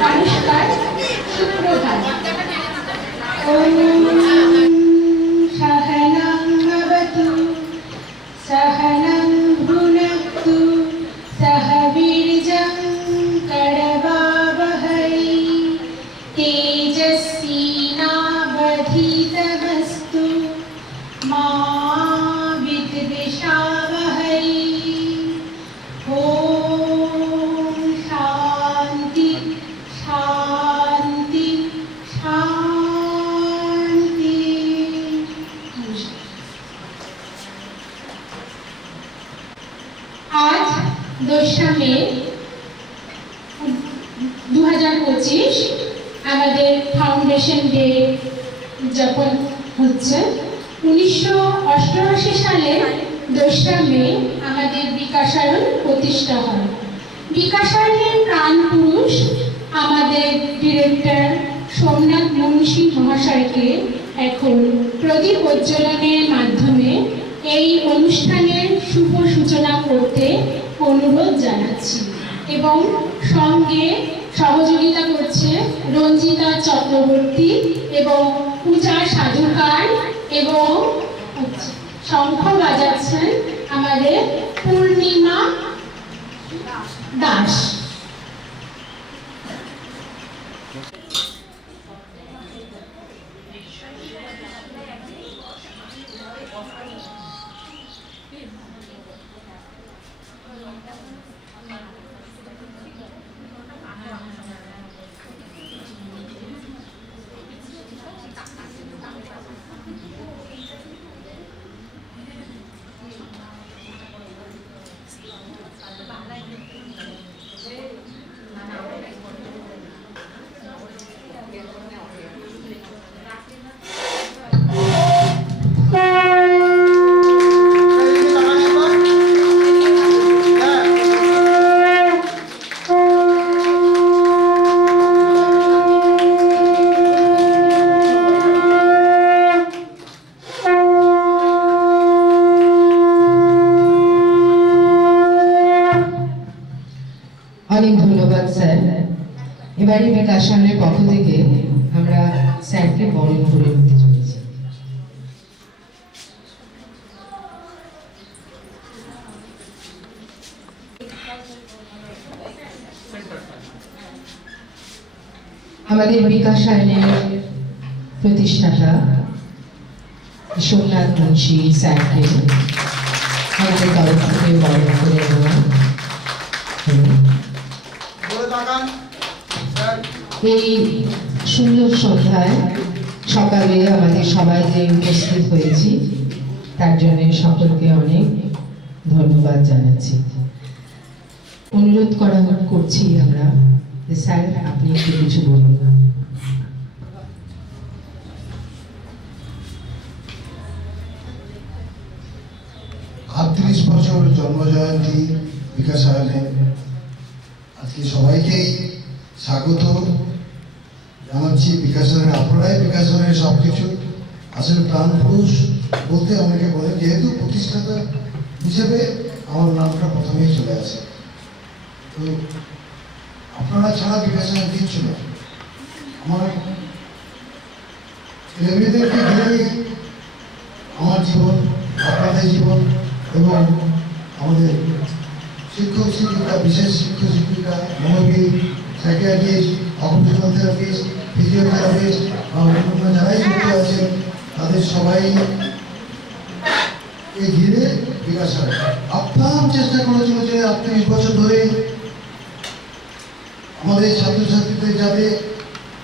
নমস্কার, সুপ্রভাত। सहनं भवतु सहनं भुनक्तु सह वीर्यं करवावहै तेजस्विनावधीतमस्तु मा विद्विषावहै। ॐ शान्ति शान्ति शान्ति। आज 2 মে 2025 আমাদের ফাউন্ডেশন ডে উদযাপন হচ্ছে। 1988 সালে 2 মে আমাদের বিকাশায়ন প্রতিষ্ঠা হয়। বিকাশায়নের প্রাণ পুরুষ আমাদের ডিরেক্টর সোমনাথ মুন্সী মহাশয়কে এখন প্রদীপ প্রজ্বলনের মাধ্যমে এই অনুষ্ঠানের শুভ সূচনা করতে অনুরোধ জানাচ্ছি এবং সঙ্গে সহযোগিতা করছে রঞ্জিতা চক্রবর্তী এবং পূজা সাধুকার এবং শঙ্খ বাজাচ্ছেন আমাদের পূর্ণিমা দাস। অনেক ধন্যবাদ স্যার। এবারে বিকাশনের পক্ষ থেকে আমরা স্যারকে বরণ করে নিতে চলেছি। আমাদের বিকাশায়নের প্রতিষ্ঠাতা সোমনাথ মুন্সী স্যারকে আমাদের তরফ থেকে বরণ করে নেওয়া। এই সুন্দর সন্ধ্যায় সকালে আমাদের সবাই যে উপস্থিত হয়েছি তার জন্য সকলকে অনেক ধন্যবাদ জানাচ্ছি। অনুরোধ করছি আমরা যে স্যার আপনি একটু কিছু বলুন। 38 বছর জন্মজয়ন্তী বিকাশায়নে আজকে সবাইকেই স্বাগত জানাচ্ছি। বিকাশনের আপনারাই বিকাশনের সব কিছু। আসলে প্রাণ পুরুষ বলতে অনেকে বলে, যেহেতু প্রতিষ্ঠাতা হিসেবে আমার নামটা প্রথমেই চলে আসে। তো আপনারা ছাড়া বিকাশনের কিচ্ছু না। আমার ছেলেমেয়েদেরকে ঘিরে আমার জীবন, আপনাদের জীবন এবং আমাদের শিক্ষক শিক্ষিকা, বিশেষ শিক্ষক শিক্ষিকা, মনোবিদ, সাইকিয়াট্রিস্ট, অকুপেশনাল থেরাপিস্ট, ফিজিওথেরাপিস্ট বা অন্যান্য যারাই যুক্ত আছেন তাদের সবাই ঘিরে বিকাশ হয়। আপ্রাণ চেষ্টা করে চলেছে 38 বছর ধরে আমাদের ছাত্রছাত্রীদের যাতে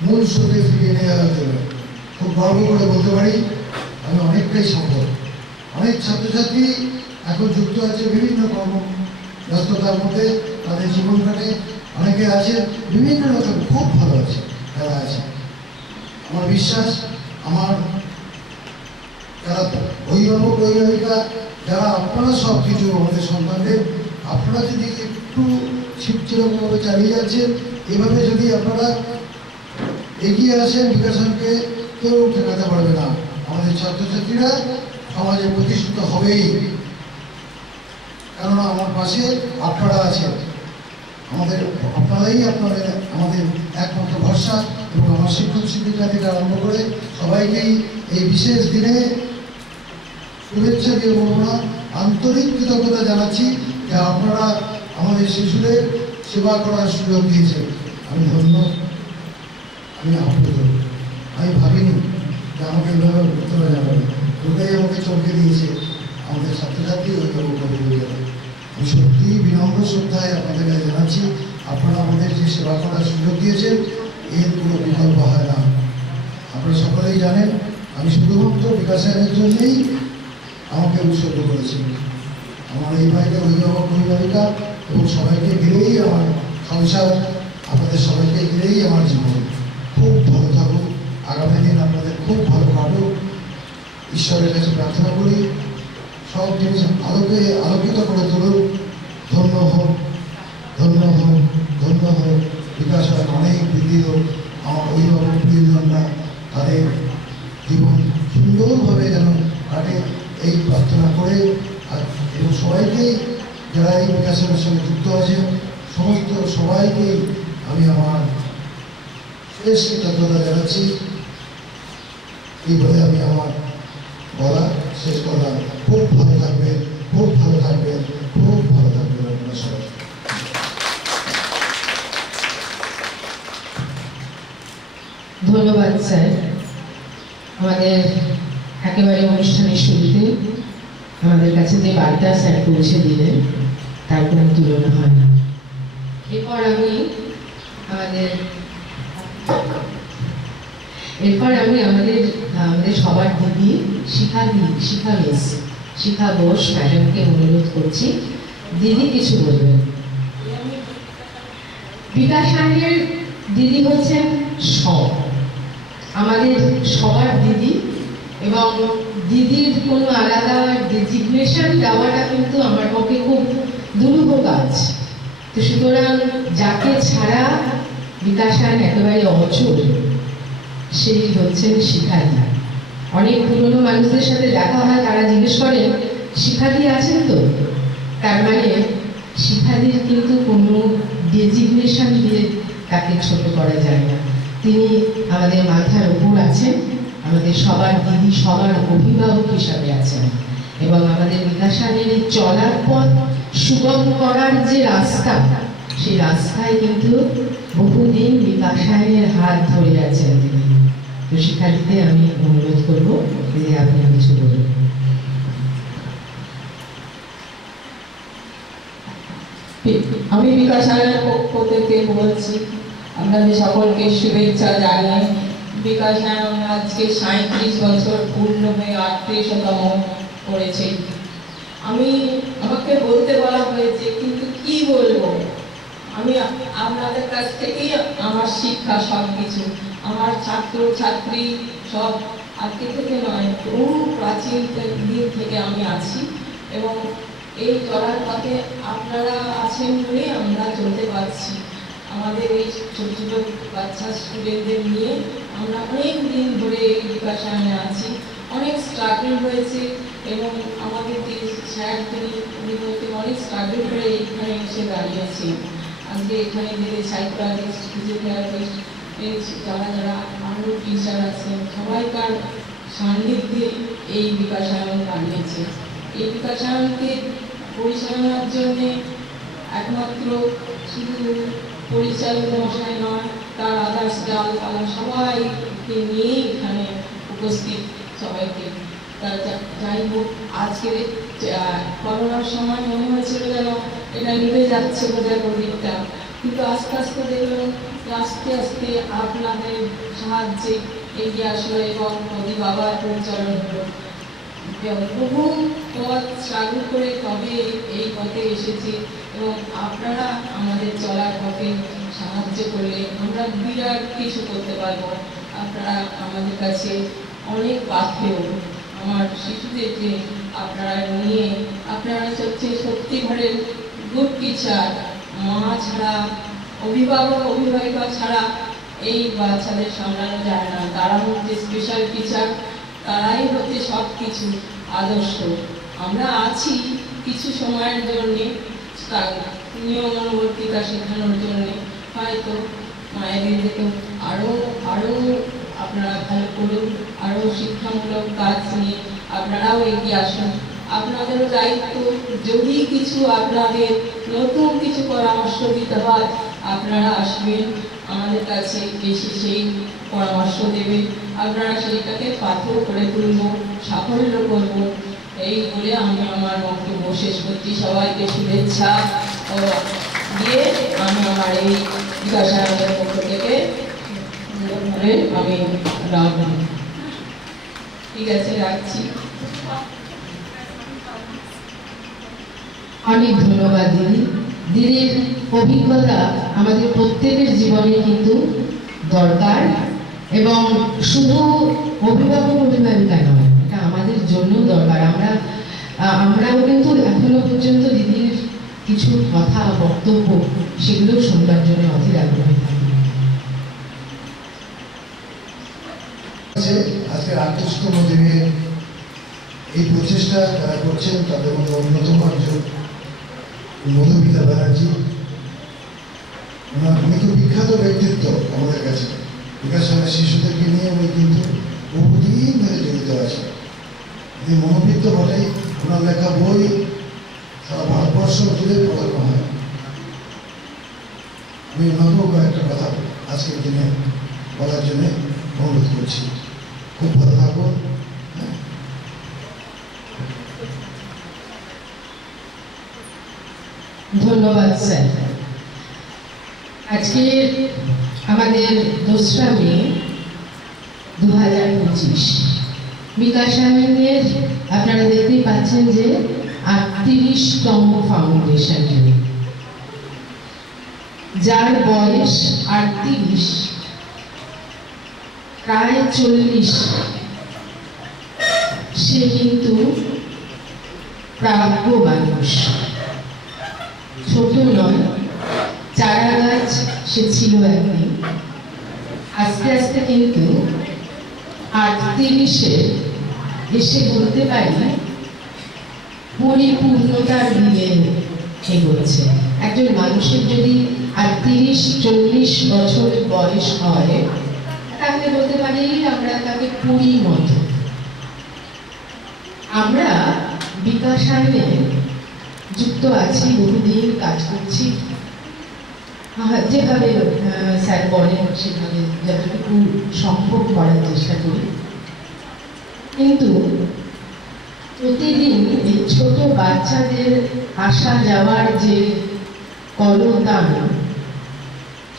মূল স্রোতে ফিরিয়ে নেওয়া হতে হবে। খুব গর্ব করে বলতে পারি আমি অনেকটাই সফল। অনেক ছাত্রছাত্রী এখন যুক্ত আছে বিভিন্ন কর্ম ব্যস্ততার মধ্যে, তাদের জীবন কাটে। অনেকে আছে বিভিন্ন রকম, খুব ভালো আছে যারা আছে। আমার বিশ্বাস আমার যারা অভিভাবক অভিভাবিকা যারা আপনারা সব কিছু আমাদের সন্তানদের আপনারা যদি একটু ছিপছিরকমভাবে চালিয়ে যাচ্ছেন, এভাবে যদি আপনারা এগিয়ে আসেন বিকাশনকে কেউ ঠেকাতে পারবে না। আমাদের ছাত্রছাত্রীরা সমাজে প্রতিষ্ঠিত হবেই। কেননা আমার পাশে আপনারা আছেন, আপনারাই আমাদের একমাত্র ভরসা। এবং আমার শিক্ষক শিক্ষিকা থেকে আরম্ভ করে সবাইকেই এই বিশেষ দিনে শুভেচ্ছা দিয়ে বলবো না, আন্তরিক কৃতজ্ঞতা জানাচ্ছি যে আপনারা আমাদের শিশুদের সেবা করার সুযোগ দিয়েছেন। আমি ধন্য, আমি আপ্লুত। আমি ভাবিনি যে আমাকে এভাবে উত্তরা যাবে, ওটাই আমাকে চমকে দিয়েছে আমাদের ছাত্রছাত্রী অভিভাবক অভিভাবিকেরা। আমি সত্যি বিনম্র শ্রদ্ধায় আপনাদের কাছে জানাচ্ছি, আপনারা আমাদের যে সেবা করার সুযোগ দিয়েছেন এর কোনো বিকল্প হয় না। আপনারা সকলেই জানেন আমি শুধুমাত্র বিকাশের জন্যই আমাকে উৎসর্গ করেছি। আমার এই বাড়িতে অভিভাবক অভিভাবিকা এবং সবাইকে ঘিরেই আমার সংসার, আপনাদের সবাইকে ঘিরেই আমার জীবন। খুব ভালো থাকুন, আগামী দিন আপনাদের খুব ভালো কাটুক, ঈশ্বরের কাছে প্রার্থনা করি সব জিনিস আলোকিত করে তুলুক। ধন্য হোক, ধন্য হোক, ধন্য হোক বিকাশ হয়, অনেক বৃদ্ধি হোক আমার অভিভাবক প্রিয়জনরা, তাদের জীবন সুন্দরভাবে যেন কাটে এই প্রার্থনা করে। এবং সবাইকেই যারা এই বিকাশের সঙ্গে যুক্ত আছে সমস্ত সবাইকেই আমি আমার শেষ কৃতজ্ঞতা জানাচ্ছি। এই বলে আমি আমার বলা শেষ করলাম। খুব ভালো থাকবেন, খুব ভালো থাকবেন, খুব ভালো থাকবেন আপনারা সবাই। ধন্যবাদ স্যার। আমাদের একেবারে অনুষ্ঠানের শুরুতে আমাদের কাছে যে বার্তা স্যার পৌঁছে দিলেন তার কোনো তুলনা হয় না। এরপর আমাদের সবার দিদি শিখা বোস ম্যাডামকে অনুরোধ করছি দিদি কিছু বলবেন। বিকাশায়নের দিদি হচ্ছেন আমাদের সবার দিদি, এবং দিদির কোনো আলাদা ডেজিগনেশন দেওয়াটা কিন্তু আমার পক্ষে খুব দুরূহ কাজ। তো সুতরাং যাকে ছাড়া বিকাশায়ন একেবারে অচল সেই হচ্ছেন শিখাদি। অনেক পুরনো মানুষদের সাথে দেখা হয়, তারা জিজ্ঞেস করেন শিখাদি আছেন তো? তার মানে শিখাদির কিন্তু কোনো ডেজিগনেশন দিয়ে তাকে ছোট করা যায় না। তিনি আমাদের মাথার উপর আছেন, আমাদের সবার দিদি, সবার অভিভাবক হিসাবে আছেন, এবং আমাদের বিকাশায়নের এই চলার পথ সুগম করার যে রাস্তা, সেই রাস্তায় কিন্তু বহুদিন বিকাশায়নের হাত ধরে আছেন তিনি। তো শিক্ষার্থীদের আমি অনুরোধ করবো যে আপনি কিছু বলুন। আমি বিকাশায়নের পক্ষ থেকে বলছি, আপনাদের সকলকে শুভেচ্ছা জানাই। বিকাশায়ন আজকে 37 বছর পূর্ণ হয়ে 38তম করেছে। আমাকে বলতে বলা হয়েছে, কিন্তু কি বলবো, আমি আপনাদের কাছ থেকেই আমার শিক্ষা সব কিছু। আমার ছাত্র ছাত্রী সব আজকে থেকে নয়, বহু প্রাচীন দিন থেকে আমি আছি, এবং এই চলার পথে আপনারা আছেন বলেই আমরা চলতে পারছি। আমাদের এই ছোট ছোট বাচ্চা স্টুডেন্টদের নিয়ে আমরা অনেক দিন ধরে এই বিকাশায়নে আছি। অনেক স্ট্রাগল হয়েছে, এবং আমাদের যে স্যার উনি বলতে অনেক স্ট্রাগল করে এখানে এসে দাঁড়িয়েছি। আজকে এখানে যে সাইকোলজিস্ট, ফিজিওথেরাপিস্ট, যারা যারা আরও টিচার আছেন, সবাইকার সান্নিধ্যে এই বিকাশায়ন দাঁড়িয়েছে। এই বিকাশায়নকে পরিচালনার জন্যে একমাত্র শুধু পরিচালক মশাই নয়, তার আদার্স ডালপালা সবাইকে নিয়েই এখানে উপস্থিত সবাইকে। যাই হোক, আজকে করোনার সময় মনে হয়েছিল যেন এটা নিভে যাচ্ছে বোধহয় প্রদীপটা, কিন্তু আস্তে আস্তে দেখলাম আস্তে আস্তে আপনাদের সাহায্যে এগিয়ে আসলো এবং প্রদীপ আবার পরিচালনা হলো। বহু পথ স্ট্রাগল করে তবে এই পথে এসেছি, এবং আপনারা আমাদের চলার পথে সাহায্য করলে আমরা বিরাট কিছু করতে পারবো। আপনারা আমাদের কাছে অনেক পাথেয়। আমার শিশুদেরকে আপনারা নিয়ে, আপনারা হচ্ছে সত্যিকারের গুড টিচার। মা ছাড়া, অভিভাবক অভিভাবিকা ছাড়া এই বাচ্চাদের সামলানো যায় না। তারা হচ্ছে স্পেশাল টিচার, তারাই হচ্ছে সব কিছু আদর্শ। আমরা আছি কিছু সময়ের জন্যে নিয়মানুবর্তিতা শেখানোর জন্যে হয়তো মায়েদের থেকে আরও আপনারা ভালো করুন, আরও শিক্ষামূলক কাজ নিয়ে আপনারাও এগিয়ে আসুন। আপনাদেরও দায়িত্ব, যদি কিছু আপনাদের নতুন কিছু পরামর্শ দিতে হয় আপনারা আসবেন আমাদের কাছে, এসে সেই পরামর্শ দেবেন, আপনারা সেইটাকে পাথর করে তুলব, সাফল্য করব। এই বলে আমি আমার বক্তব্য শেষ করছি। সবাইকে শুভেচ্ছা ও দিয়ে আমি আমার এই বিকাশায়নের পক্ষ থেকে আমি ঠিক আছে, রাখছি। অনেক ধন্যবাদ দিদি। দিদির অভিজ্ঞতা আমাদের প্রত্যেকের জীবনে কিন্তু দরকার, এবং শুধু অভিভাবক অভিভাবিকা নয়, এটা আমাদের জন্য দরকার। আমরাও কিন্তু এখনো পর্যন্ত দিদির কিছু কথা বক্তব্য সেগুলো শুনবার জন্য অধীর আগ্রহী থাকি। আজকের 38তম দিনে এই প্রচেষ্টা যারা করছেন তাদের মধ্যে অন্যতম একজন মধুমিতা ব্যানার্জি। উনি তো বিখ্যাত ব্যক্তিত্ব আমাদের কাছে। বিকাশনের শিশুদেরকে নিয়ে উনি কিন্তু বহুদিন ধরে জড়িত আছে। উনি মনোবিত্ত বটেই, ওনার লেখা বই সারা ভারতবর্ষ জুড়ে পড়ানো হয়। আমি ওনাকেও কয়েকটা কথা আজকের দিনে বলার জন্য অনুরোধ করছি। খুব ভালো থাকুন। ধন্যবাদ স্যার। আজকে আমাদের 2রা মে 2025 বিকাশায়নের আপনারা দেখতেই পাচ্ছেন যে 38তম ফাউন্ডেশন ডে, যার বয়স 38, প্রায় 40, সে কিন্তু প্রাজ্ঞ মানুষ, ছোট নয়। চারা গাছ সে ছিল একদিন, আস্তে আস্তে কিন্তু 38-এ এসে বলতে পারি পরিপূর্ণতার দিকে এগোচ্ছে। একজন মানুষের যদি 38-40 বছর বয়স হয়, তাহলে বলতে পারি আমরা তাকে পরিণত। আমরা বিকাশায়নে যুক্ত আছি, বহুদিন কাজ করছি। যেভাবে স্যার বলেন সেভাবে যতটুকু সম্ভব করার চেষ্টা করি, কিন্তু প্রতিদিন এই ছোট বাচ্চাদের আসা যাওয়ার যে কলতান,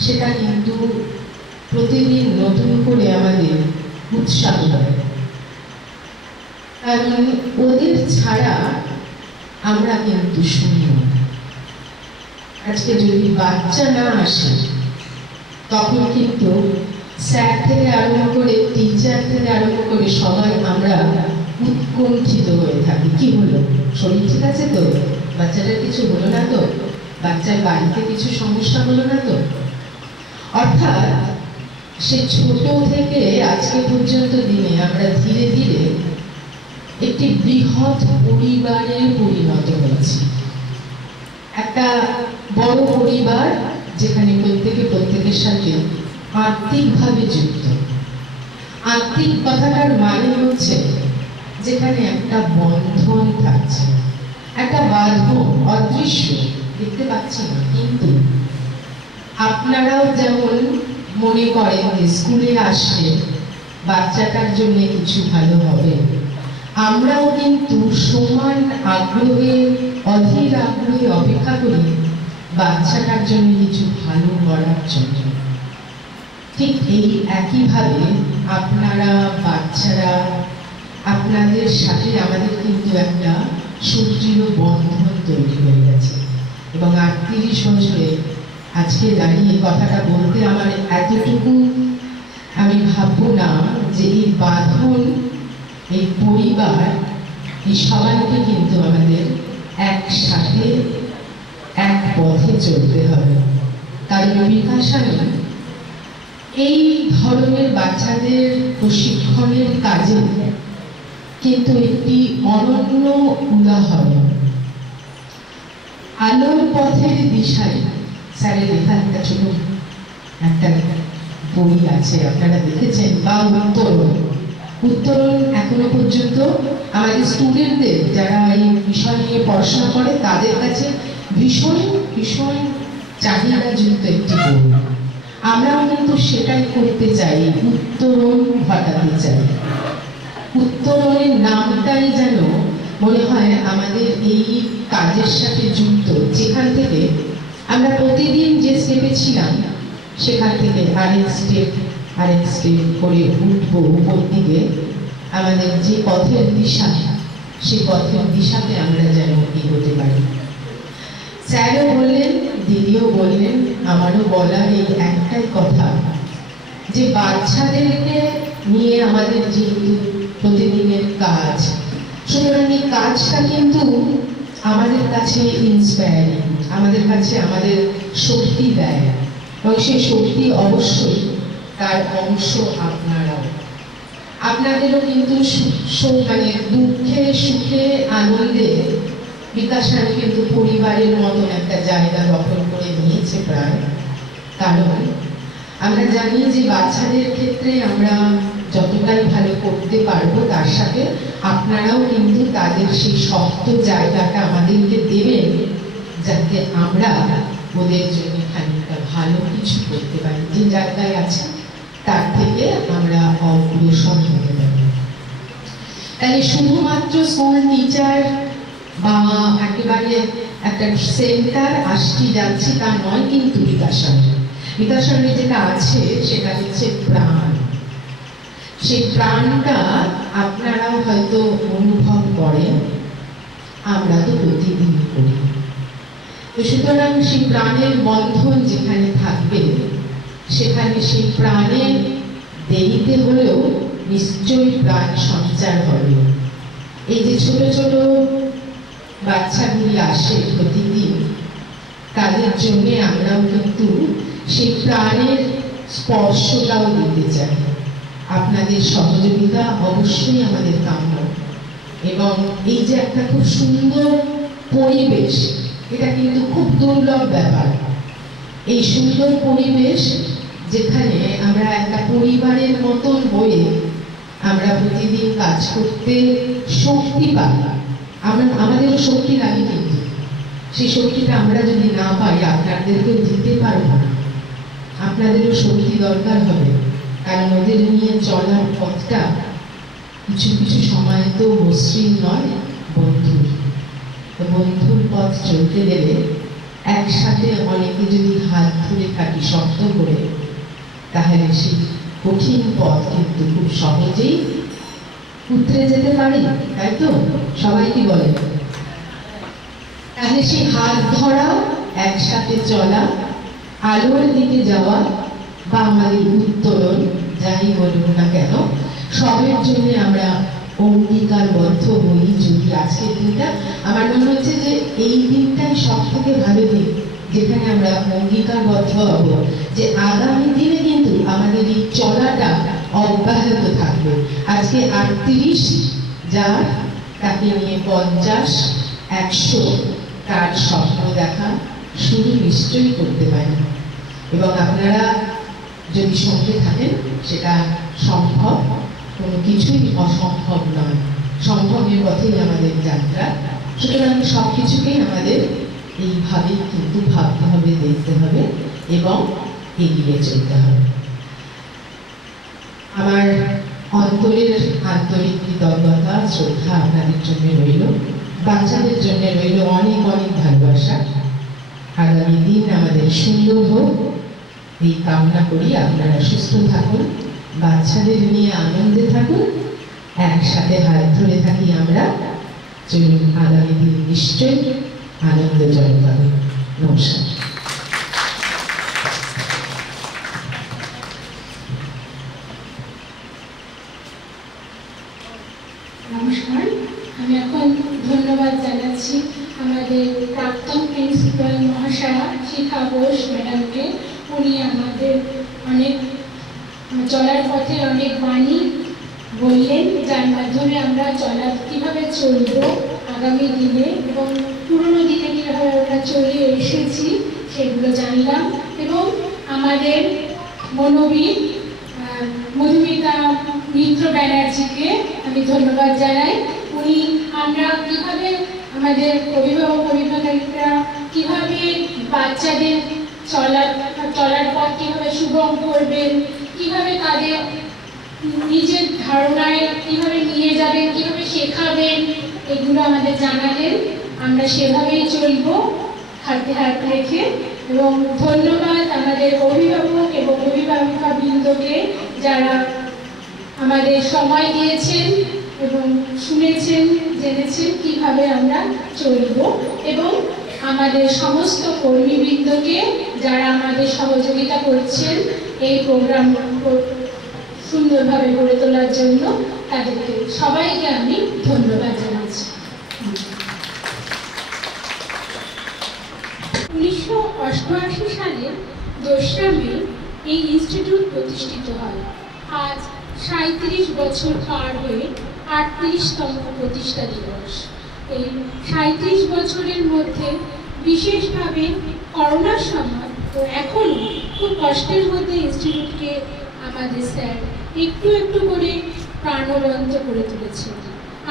সেটা কিন্তু প্রতিদিন নতুন করে আমাদের উৎসাহ দেয়। কারণ ওদের ছাড়া আমরা কিন্তু শূন্য। আজকে যদি বাচ্চা না আসে, তখন কিন্তু স্যার থেকে আরম্ভ করে, টিচার থেকে আরম্ভ করে সবাই আমরা উৎকণ্ঠিত হয়ে থাকি। কি হলো, শরীর ঠিক আছে তো, বাচ্চাটার কিছু হলো না তো, বাচ্চার বাড়িতে কিছু সমস্যা হলো না তো। অর্থাৎ সে ছোট থেকে আজকে পর্যন্ত দিনে আমরা ধীরে ধীরে একটি বৃহৎ পরিবারে পরিণত হয়েছি। একটা বড় পরিবার, যেখানে প্রত্যেকের সাথে আত্মিকভাবে যুক্ত। আত্মিক কথাটার মানে হচ্ছে যেখানে একটা বন্ধন থাকছে, একটা বাঁধন, অদৃশ্য, দেখতে পাচ্ছি না, কিন্তু আপনারাও যেমন মনে করেন যে স্কুলে আসলে বাচ্চাটার জন্য কিছু ভালো হবে, আমরাও কিন্তু সমান আগ্রহে, অধীর আগ্রহে অপেক্ষা করি বাচ্চাটার জন্য কিছু ভালো করার জন্য। ঠিক এই একইভাবে আপনারা, বাচ্চারা, আপনাদের সাথে আমাদের কিন্তু একটা সুদৃঢ় বন্ধন তৈরি হয়ে গেছে। এবং 38 বছরে আজকে দাঁড়িয়ে কথাটা বলতে আমার এতটুকু আমি ভাববো না যে এই বাঁধন, এই পরিবার, এই সবাইকে কিন্তু আমাদের একসাথে এক পথে চলতে হবে। কারণ বিকাশায়ন এই ধরনের বাচ্চাদের প্রশিক্ষণের কাজে কিন্তু একটি অনন্য উদাহরণ। আলোর পথের দিশায় স্যারের লেখা একটা ছোট একটা বই আছে, আপনারা দেখেছেন, বা উত্তরণ এখনো পর্যন্ত আমাদের স্টুডেন্টদের যারা এই বিষয় নিয়ে পড়াশোনা করে তাদের কাছে ভীষণ ভীষণ চাহিদাযুক্ত একটি বই। আমরাও কিন্তু সেটাই করতে চাই, উত্তরণ ঘটাতে চাই। উত্তরণের নামটাই যেন মনে হয় আমাদের এই কাজের সাথে যুক্ত, যেখান থেকে আমরা প্রতিদিন যে স্টেপে ছিলাম সেখান থেকে আরেক স্টেপ করে উঠবো উপর দিকে। আমাদের যে পথের দিশা, সেই পথের দিশাতে আমরা যেন এগোতে পারি। স্যারও বললেন, দিদিও বললেন, আমারও বলার এই একটাই কথা যে বাচ্চাদেরকে নিয়ে আমাদের যেহেতু প্রতিদিনের কাজ, সুতরাং এই কাজটা কিন্তু আমাদের কাছে ইন্সপায়ারিং, আমাদের কাছে আমাদের শক্তি দেয়, এবং সেই শক্তি অবশ্যই তার অংশ আপনারাও। আপনাদেরও কিন্তু মানে দুঃখে সুখে আনন্দে বিকাশায়ন কিন্তু পরিবারের মতন একটা জায়গা দখল করে নিয়েছে প্রায়। কারণ আমরা জানি যে বাচ্চাদের ক্ষেত্রে আমরা যতটাই ভালো করতে পারবো তার সাথে আপনারাও কিন্তু তাদের সেই শক্ত জায়গাটা আমাদেরকে দেবেন, যাতে আমরা ওদের জন্য খানিকটা ভালো কিছু করতে পারি। যে জায়গায় আছে তার থেকে আমরা অগ্রসর হতে পারি। তাই শুধুমাত্র স্কুল টিচার বা একেবারে একটা সেন্টার আসছি যাচ্ছি তা নয়, কিন্তু বিকাশায়নে যেটা আছে সেটা হচ্ছে প্রাণ। সেই প্রাণটা আপনারাও হয়তো অনুভব করেন, আমরা তো প্রতিদিন করি। তো সুতরাং সেই প্রাণের বন্ধন যেখানে থাকবে সেখানে সেই প্রাণের দেরিতে হলেও নিশ্চয়ই প্রাণ সঞ্চার হবে। এই যে ছোট ছোট বাচ্চাগুলি আসে প্রতিদিন, তাদের জন্য আমরাও কিন্তু সেই প্রাণের স্পর্শটাও দিতে চাই। আপনাদের সহযোগিতা অবশ্যই আমাদের কাম্য, এবং এই যে একটা খুব সুন্দর পরিবেশ, এটা কিন্তু খুব দুর্লভ ব্যাপার। এই সুন্দর পরিবেশ যেখানে আমরা একটা পরিবারের মতন হয়ে আমরা প্রতিদিন কাজ করতে শক্তি পাই। আমাদেরও শক্তি লাগে, কিন্তু সেই শক্তিটা আমরা যদি না পাই আপনাদেরকেও দিতে পারবো না। আপনাদেরও শক্তি দরকার হবে, কারণ ওদের নিয়ে চলার পথটা কিছু কিছু সময় তো মসৃণ নয়, বন্ধুর পথ চলতে গেলে একসাথে অনেকে যদি হাত ধরে থাকি শক্ত করে, তাহলে সেই কঠিন পথ কিন্তু খুব সহজেই উতরে যেতে পারি, তাই তো? সবাই কি বলে? তাহলে সেই হাত ধরা, একসাথে চলা, আলোর দিকে যাওয়া, বা আমাদের উত্তরণ যাই বলবো না কেন, সবের জন্য আমরা অঙ্গীকারবদ্ধ হই। যদি আজকের দিনটা, আমার মনে হচ্ছে যে এই দিনটাই সব থেকে ভালো দিন, যেখানে আমরা অঙ্গীকারবদ্ধ হব যে আগামী দিনে কিন্তু আমাদের এই চলাটা অব্যাহত থাকবে। আজকে 38, যার তাকে নিয়ে 50, 100 তার স্বপ্ন দেখা শুরু নিশ্চয়ই করতে পারি, এবং আপনারা যদি সঙ্গে থাকেন সেটা সম্ভব, কোনো কিছুই অসম্ভব নয়, সম্ভবের পথেই আমাদের যাত্রা। সুতরাং সব কিছুকেই আমাদের এইভাবেই কিন্তু ভাবতে হবে, দেখতে হবে এবং এগিয়ে চলতে হবে। আমার অন্তরের আন্তরিক কৃতজ্ঞতা, শ্রদ্ধা আপনাদের জন্য রইল, বাচ্চাদের জন্য রইল অনেক অনেক ভালোবাসা। আগামী দিন আমাদের সুন্দর হোক এই কামনা করি। আপনারা সুস্থ থাকুন, বাচ্চাদের নিয়ে আনন্দে থাকুন, একসাথে হাত ধরে থাকি আমরা। চলুন, আগামী দিন নিশ্চয়ই আনন্দজনক হবে। নমস্কার। নমস্কার, আমি এখন ধন্যবাদ জানাচ্ছি আমাদের প্রাক্তন প্রিন্সিপাল মহাশয়া শিখা ঘোষ ম্যাডামকে। উনি আমাদের অনেক চলার পথে অনেক বাণী বললেন, যার মাধ্যমে আমরা কীভাবে চলবো আগামী দিনে এবং পুরনো দিনে কীভাবে আমরা চলে এসেছি সেগুলো জানলাম। এবং আমাদের মনোবিদ মধুমিতা মিত্র ব্যানার্জিকে আমি ধন্যবাদ জানাই। উনি আমরা কীভাবে আমাদের অভিভাবক অভিভাবকরা কীভাবে বাচ্চাদের চলার পথ কীভাবে সুগম করবেন, কীভাবে তাদের নিজের ধারণায় কীভাবে নিয়ে যাবেন, কীভাবে শেখাবেন, এগুলো আমাদের জানালেন। আমরা সেভাবেই চলব হাতে হাত রেখে। এবং ধন্যবাদ আমাদের অভিভাবক এবং অভিভাবিকা বৃন্দকে যারা আমাদের সময় দিয়েছেন এবং শুনেছেন জেনেছেন কিভাবে আমরা চলব, এবং আমাদের সমস্ত কর্মীবৃন্দকে যারা আমাদের সহযোগিতা করছেন এই প্রোগ্রাম সুন্দরভাবে গড়ে তোলার জন্য, তাদেরকে সবাইকে আমি ধন্যবাদ জানাচ্ছি। 1988 সালে 2রা মে এই ইনস্টিটিউট প্রতিষ্ঠিত হয়। আজ 37 বছর পার হয়ে 38তম প্রতিষ্ঠা দিবস। এই 37 বছরের মধ্যে বিশেষভাবে করোনার সময় তো এখনও খুব কষ্টের মধ্যে ইনস্টিটিউটকে আমাদের স্যার একটু একটু করে প্রাণবন্ত করে তুলেছেন।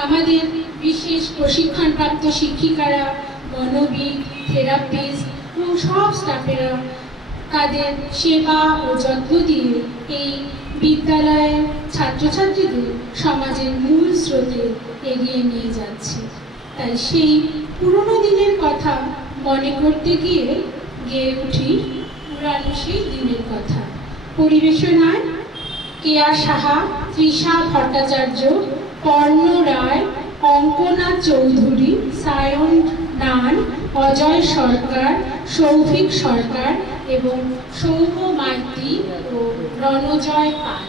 আমাদের বিশেষ প্রশিক্ষণপ্রাপ্ত শিক্ষিকারা, মনোবিদ, থেরাপিস্ট এবং সব স্টাফেরা তাদের সেবা ও যত্ন দিয়ে এই বিদ্যালয়ের ছাত্রছাত্রীদের সমাজের মূল স্রোতে এগিয়ে নিয়ে যাচ্ছে। তাই সেই পুরনো দিনের কথা মনে করতে গিয়ে গেয়ে উঠি পুরানো সেই দিনের কথা। পরিবেশনায় কেয়া সাহা, তৃষা ভট্টাচার্য, পর্ণ রায়, অঙ্কনা চৌধুরী, সায়ন নান, অজয় সরকার, সৌভিক সরকার এবং সৌম্য মাইতি ও রণজয় পাল।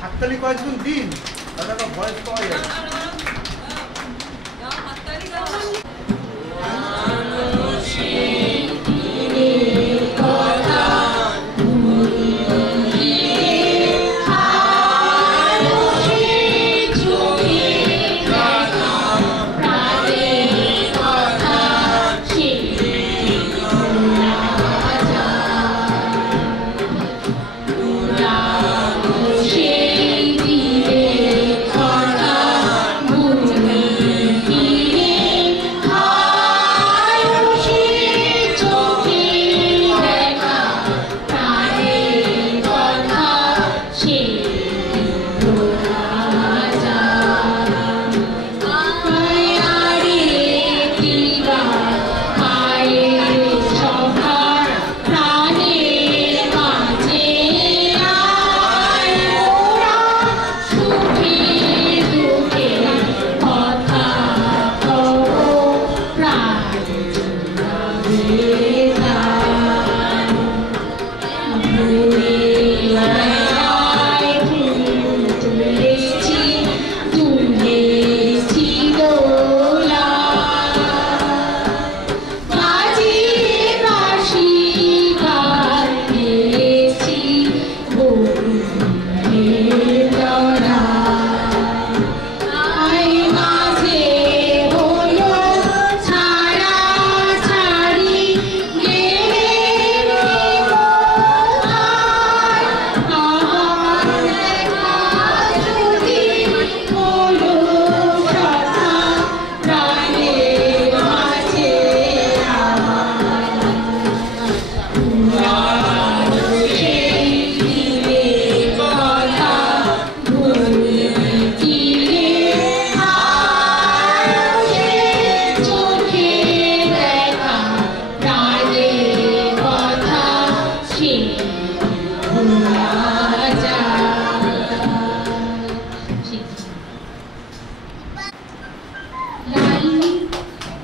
হাততালি কয়েকজন দিন, তাহলে একটা ভয়েস পাওয়া যায়।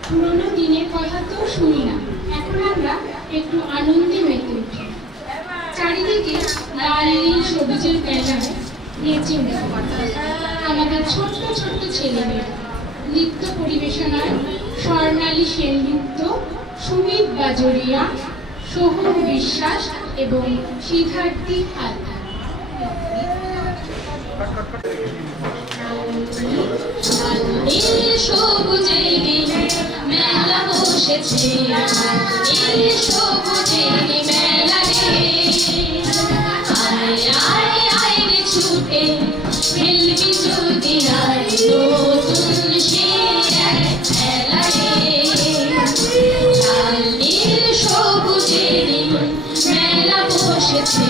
পুরোনো দিনের কথা তো শুনি না, এখন আমরা একটু আনন্দে মেতে উঠি। চারিদিকে লাল নীল সবুজের মেলায় নেচে উঠে আমাদের ছোট্ট ছোট্ট ছেলেমেয়েরা। নৃত্য পরিবেশনায় স্বর্ণালী সেনগুপ্ত, সুমিত বাজরিয়া, সোহম বিশ্বাস এবং সিদ্ধার্থী হালদার। সবুজের মেলা বসেছে, সবুজের মেলা রে, আয় আয় আয় রে ছুটে খেলবি যদি আয় নতুন সে এক খেলা রে, লাল নীল সবুজের মেলা বসেছে,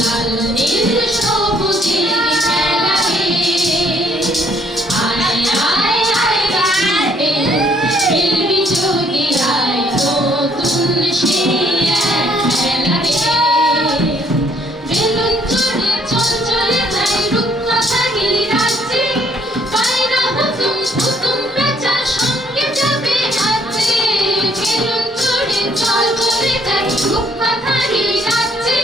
লাল নীল সবুজের মেলা রে, আয় আয় আয় রে খেলবি যদি আয় নতুন সে এক খেলা রে, বেলুন চড়ে চঞ্চলে যাই রূপকথারই রাজ্যে, পায়রা হুতুম হুতুম পেঁচা সঙ্গে যাবে আজকে, বেলুন চড়ে চঞ্চলে যাই রূপকথারই রাজ্যে,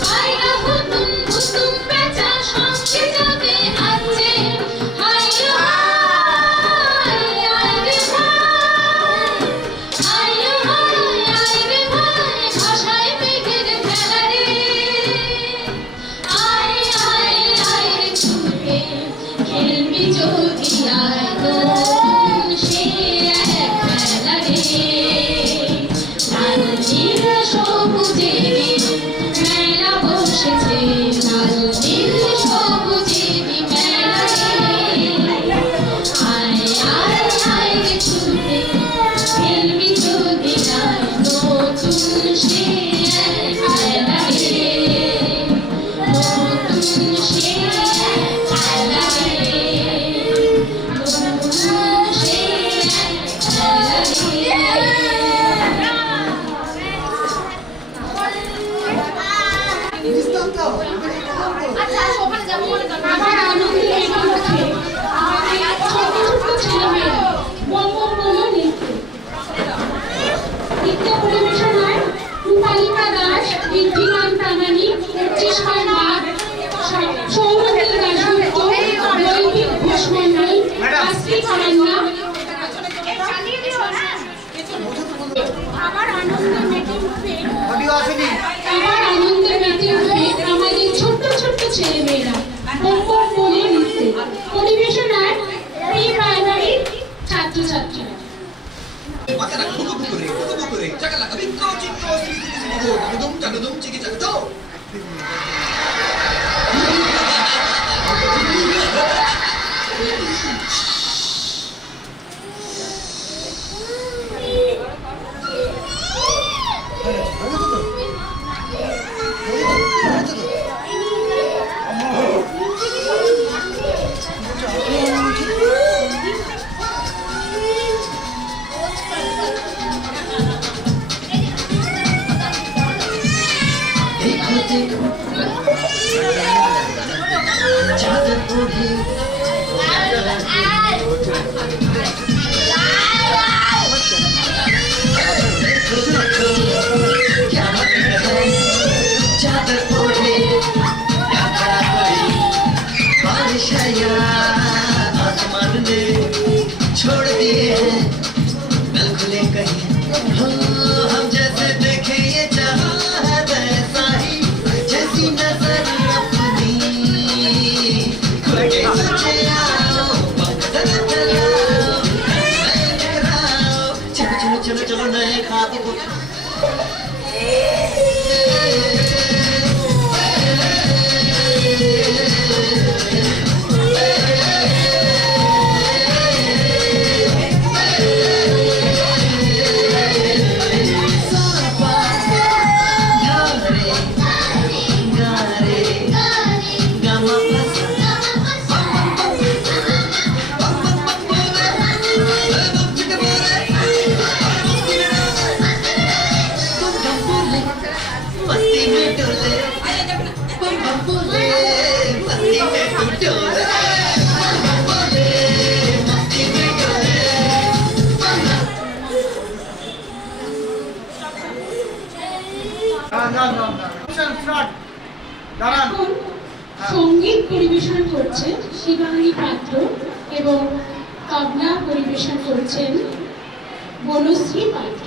পায়রা হুতুম হুতুম পেঁচা সঙ্গে যাবে আজকে, হায় হায় আয় রে ভাই, আয় হায় আয় রে ভাই, ভাষায় মেঘের খেলা রে, আয় আয় আয় রে ছুটে খেলবি যদি আয় নতুন সে এক খেলা রে, লাল নীল সবুজের মেলা বসেছে, লাল নীল সবুজের মেলা রে, আয় আয় আয় রে ছুটে খেলবি যদি আয় নতুন সে এক খেলা রে, নতুন সে এক খেলা রে, নতুন সে এক খেলা রে। আবার আনন্দে মেতে উঠে আমাদের ছোট ছোট ছেলেমেয়েরা। বম বম বলো নৃত্য। নৃত্য পরিবেশনায় রূপালিকা দাস, ঋদ্ধিমান প্রামাণিক, উচ্চেশ্বর নাগ, সৌমদীপ দাশগুপ্ত, দৈবিক ঘোষ মণ্ডল, আশ্রিত রান্না। আবার আনন্দে মেতে উঠবে অডিও আসেনি। আবার আনন্দে মেতে উঠবে আমাদের ছোট্ট ছোট্ট ছেলেমেয়েরা। বম বম বলে নৃত্য পরিবেশনায় প্রি প্রাইমারি ছাত্রছাত্রীরা। Makana bukure, jagalaka bikko chikko siri jagadum chiki jagato. তাই খাওয়াতে করছে দাঁড়ান এখন সঙ্গীত পরিবেশন করছেন শিবাঙ্গী পাত্র এবং তবলা পরিবেশন করছেন বনশ্রী পাত্র।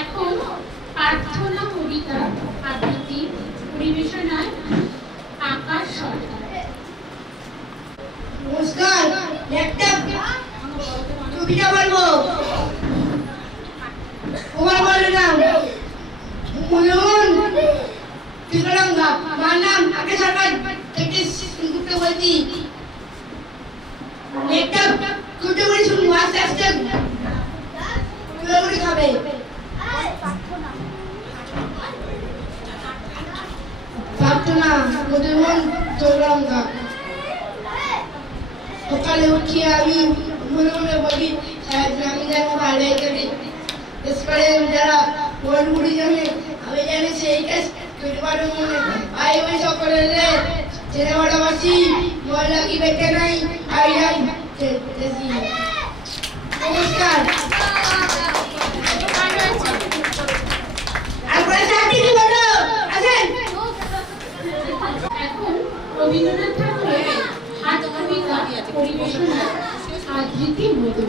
এখন প্রার্থনা কবিতা আবৃত্তি পরিবেশনায় আকাশ সরকার। নমস্কার, একটা কবিতা বলবো। তোমার বলে নাম মনোহন ত্রিকলঙ্গা, আমার নাম আকাশ সরকার থেকে গুপ্ত বলছি। একটা কবিতা বলে শুনবো, আস্তে আস্তে খাবে। প্রার্থনা মনোহন ত্রিকলঙ্গা। সকালে উঠি আমি মনে মনে বলি আমি যেন ভালো করি, এরপরে যারা মন মুড়ি জানে আমি জানি সেই কাজ তৈরি করে মনে আই ওই সকলে রে ছেলে বড়বাসি মন লাগি বেঁচে নাই আই আই নমস্কার। এখন রবীন্দ্রনাথ ঠাকুরের হাত কবিতা পরিবেশনায় আবৃত্তি মধু।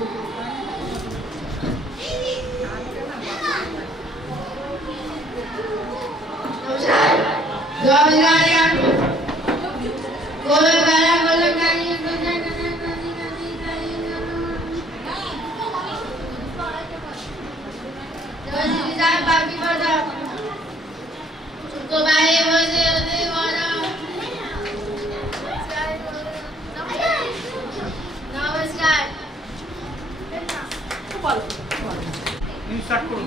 ইনস্টার্ট করুন।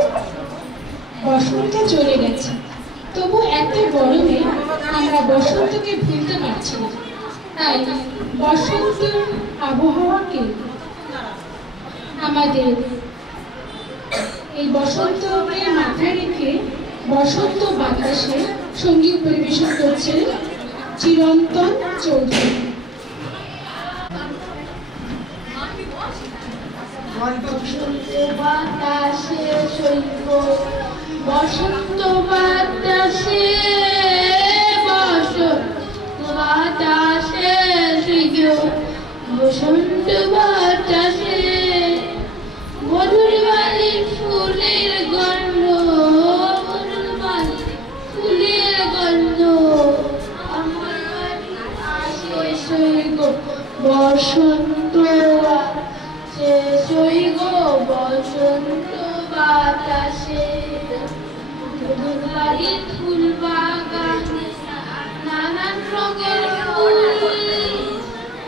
বসন্ত চলে গেছে, তবু এত গরমে আমরা বসন্তকে ভুলতে পারছি না। তাই বসন্ত আবহাওয়াকে আমাদের এই বসন্তকে মাথায় রেখে বসন্ত বাতাসে সঙ্গীত পরিবেশন করছে চিরন্তন চৌধুরী। বসন্ত বাতাসে সৈব, বসন্ত বাতাসে, বসন্ত বাতাসে সৈব, বসন্ত বাতাসে মধুর বালির ফুলের গন্ধ, মধুর বালির ফুলের গন্ধ আমার বাড়ি আসে সৈব, বসন্ত বাতাসে সৈব, বসন্ত বাতাসে মধুর বালির ফুল বাগানে নানান রঙের ফুল,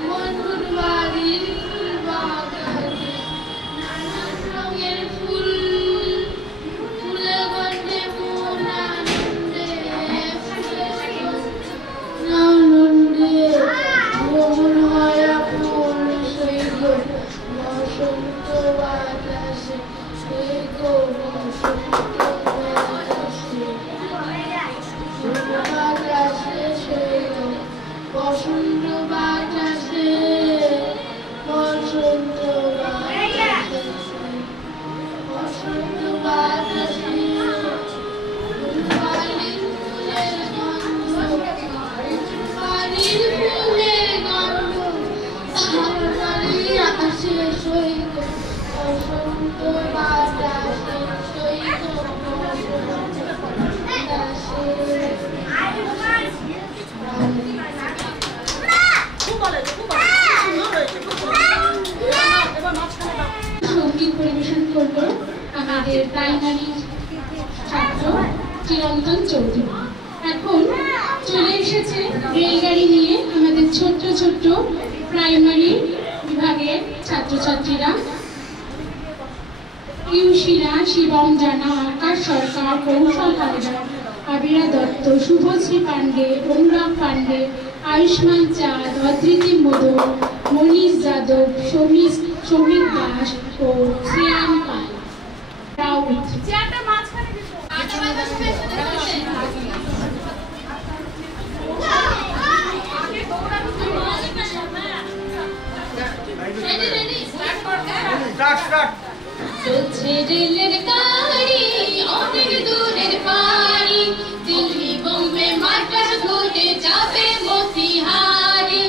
মধুর বালির ফুল বাগানে নানান রঙের ফুল, ফুলে গন্ধে মন আনন্দে, ফুলে গন্ধে আনন্দে মন হয় ফুল সৈব, বসন্ত বাতাসে সৈব, বসন্ত বাতাসে বাতাসে সৈব, বসন্ত বাতাসে, বসন্ত বাতাসে, বসন্ত বাতাসে বালির ফুলের গন্ধ, বালির ফুলের গন্ধ আমার বাড়ি আসে সৈব, বসন্ত বাতাসে সৈব, বসন্ত বাতাসে। সঙ্গীত পরিবেশন করব আমাদের প্রাইমারি ছাত্র চিরন্তন চৌধুরী। এখন চলে এসেছে রেলগাড়ি নিয়ে আমাদের ছোট্ট ছোট্ট প্রাইমারি বিভাগের ছাত্রছাত্রীরা। পিউষীরা, শিবম জানা, আকাশ সরকার, কৌশল হালদার, আবিরা দত্ত, শুভশ্রী পান্ডে, অনুরাগ পান্ডে, আয়ুষ্মান চাঁদ, অধৃতি মোদক, মনীষ যাদব, সমীর দাস ও শ্রেয়ান পাল রাউত। চলছে রেলের গাড়ি অনেক দূরের পাড়ি, দিল্লি বোম্বে মাদ্রাস ঘুরে যাবে মতিহারি।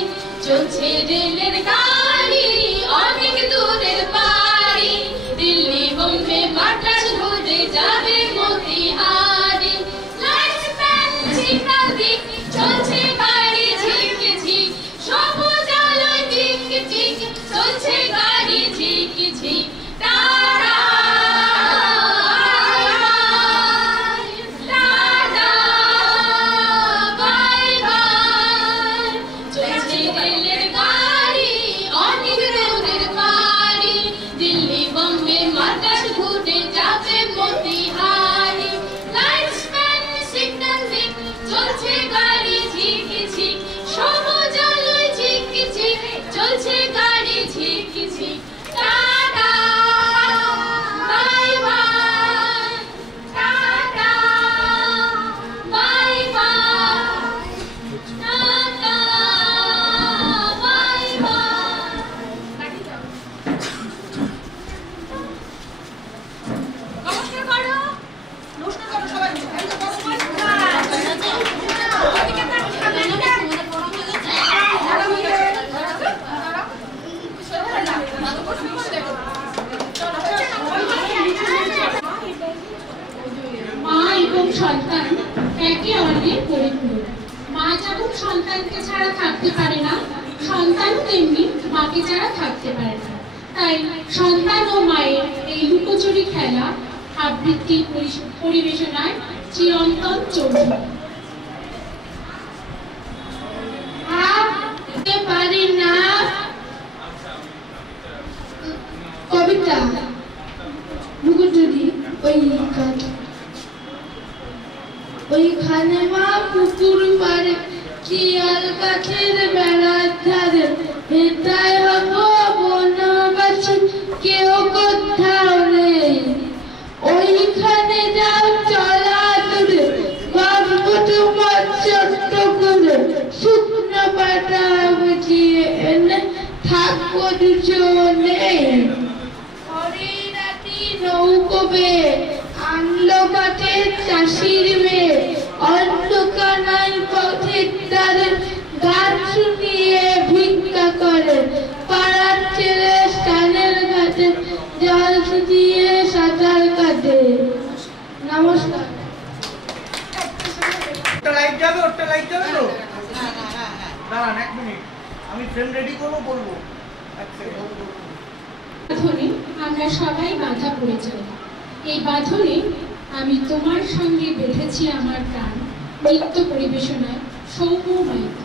চলছে রেলের গাড়ি অনেক দূরের পাড়ি, দিল্লি বোম্বে মাদ্রাস ঘুরে যাবে মতিহারি। লাইটস ম্যান সিগন্যাল দিক, চলছে গাড়ি ঝিক ঝিক, সবুজ আলোয় টিক টিক, চলছে গাড়ি ঝিক ঝিক। টাটা টাটা বাই বাই, চলছে রেলের গাড়ি অনেক দূরের পাড়ি, দিল্লি বোম্বে মাদ্রাস ঘুরে যাবে মতিহারি। লাইটস ম্যান সিগন্যাল দিক, চলছে গাড়ি ঝিক ঝিক, সবুজ আলোয় ঝিক ঝিক, চলছে গাড়ি ঝিক ঝিক। Tata bye bye, tata bye bye, tata bye bye. নমস্কার করো, নমস্কার করো সবাই। এই তো বড় মাছ ওদিকে থাক, মা এবং সন্তান একে অন্যের পরিপূরক। মা যেমন সন্তানকে ছাড়া থাকতে পারে না, সন্তানও তেমনি মাকে ছাড়া থাকতে পারে না। তাই সন্তান ও মায়ের এই লুকোচুরি খেলা আবৃত্তি পরিবেশনায় চিরন্তন চৌধুরী। ভাবতে পারি না কবিতা লুকোচুরি ওই খালি গাছের বেড়ার ধারে হেঁটায় হবো বনবাসী কেউ কোথাও নেই ওইখানে যাও চলা দূরে গল্প তোমার ছোট্ট করে শুকনো পাতা বুঝিয়ে এনে থাকবো দুজনে হরিরাতি নৌকো বেয়ে আনলো কাছে চাষির মেয়ে অন্ধকার পথের ধারে গান শুনিয়ে ভিক্ষা করে পাড়ার ছেলে স্থানের ঘাটে জল দিয়ে সাঁতার কাটে নমস্কার ওটা লাইট যাবে তো দাঁড়ান 1 মিনিট আমি ফ্রেম রেডি করবো বলবো বাঁধনে আমরা সবাই বাঁধা পড়ে যাই এই বাঁধনে আমি তোমার সঙ্গে বেঁধেছি আমার প্রাণ নৃত্য পরিবেশনায় সৌম্য মাইতি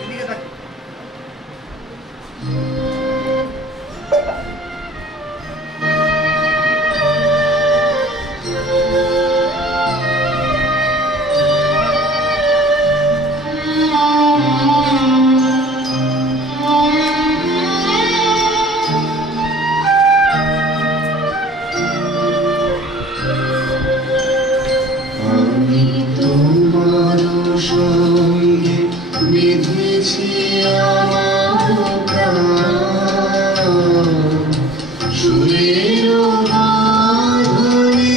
এদিকে তাক আমি তোমার সঙ্গে বেঁধেছি আমার প্রাণ সুরের বাঁধনে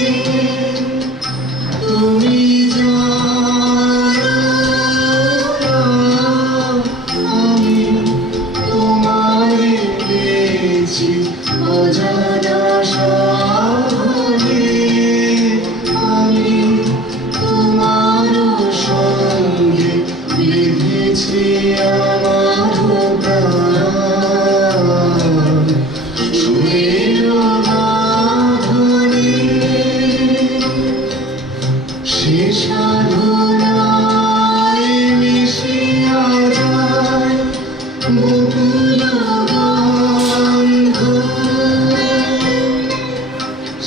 তুমি জানো আমি তোমারে পেয়েছি অজানা সাধনে আমি তোমার সঙ্গে বেঁধেছি আমার প্রাণ সুরের বাঁধনে সে সাধনায় মিশিয়া যায় বকুল গন্ধ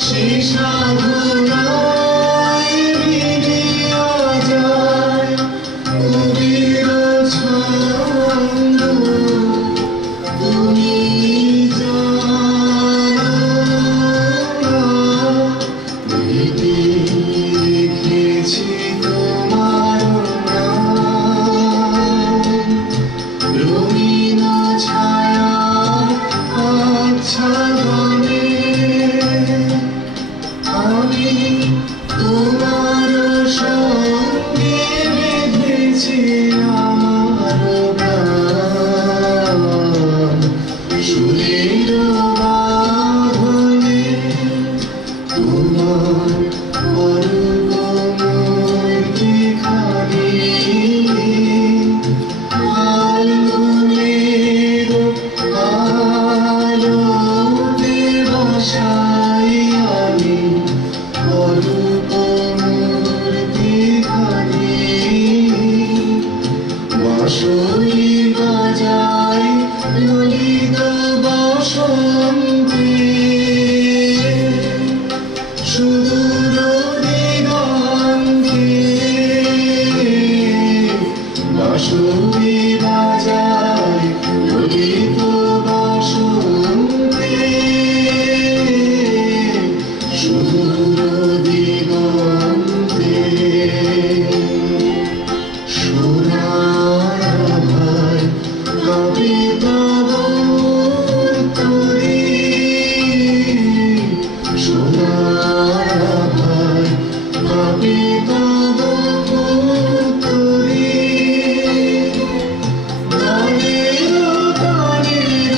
সে সাধনায় মিলিয়া যায় কবির ছন্দ তুমি জানো রেখেছি তোমার নাম রঙিন ছায়া আচ্ছাদনে আমি তোমার সঙ্গে বেঁধেছি আমার প্রাণ সুরের বাঁধনে তোমার মূর্তিখানি ফাল্গুনের আলোতে বসাই আমি মূর্তিখানি বাঁশরি বাজাই ললিত বসন্তে সুদূর দিগন্তে বাঁশরি বাজাই ললিত বসন্তে সুদূর দিগন্তে সোনার আভায় কবে তব তরি সোনার আভায় কবে তব তরি গানের গানের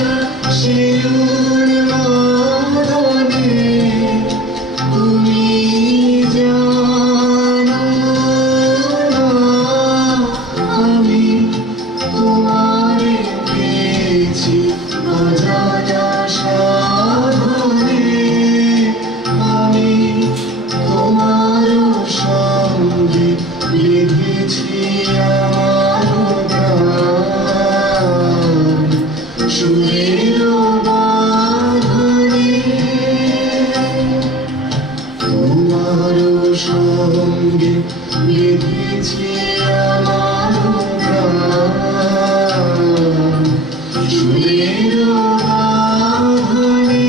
শিরুর মদনে তুমি জানো আমি তোমারে পেয়েছি অজানা সাধনে আমি তোমার সঙ্গে বেঁধেছি আমার প্রাণ সুরের বাঁধনে তোমার সঙ্গে বেঁধেছে আমার প্রাণ সুরের বাঁধনে।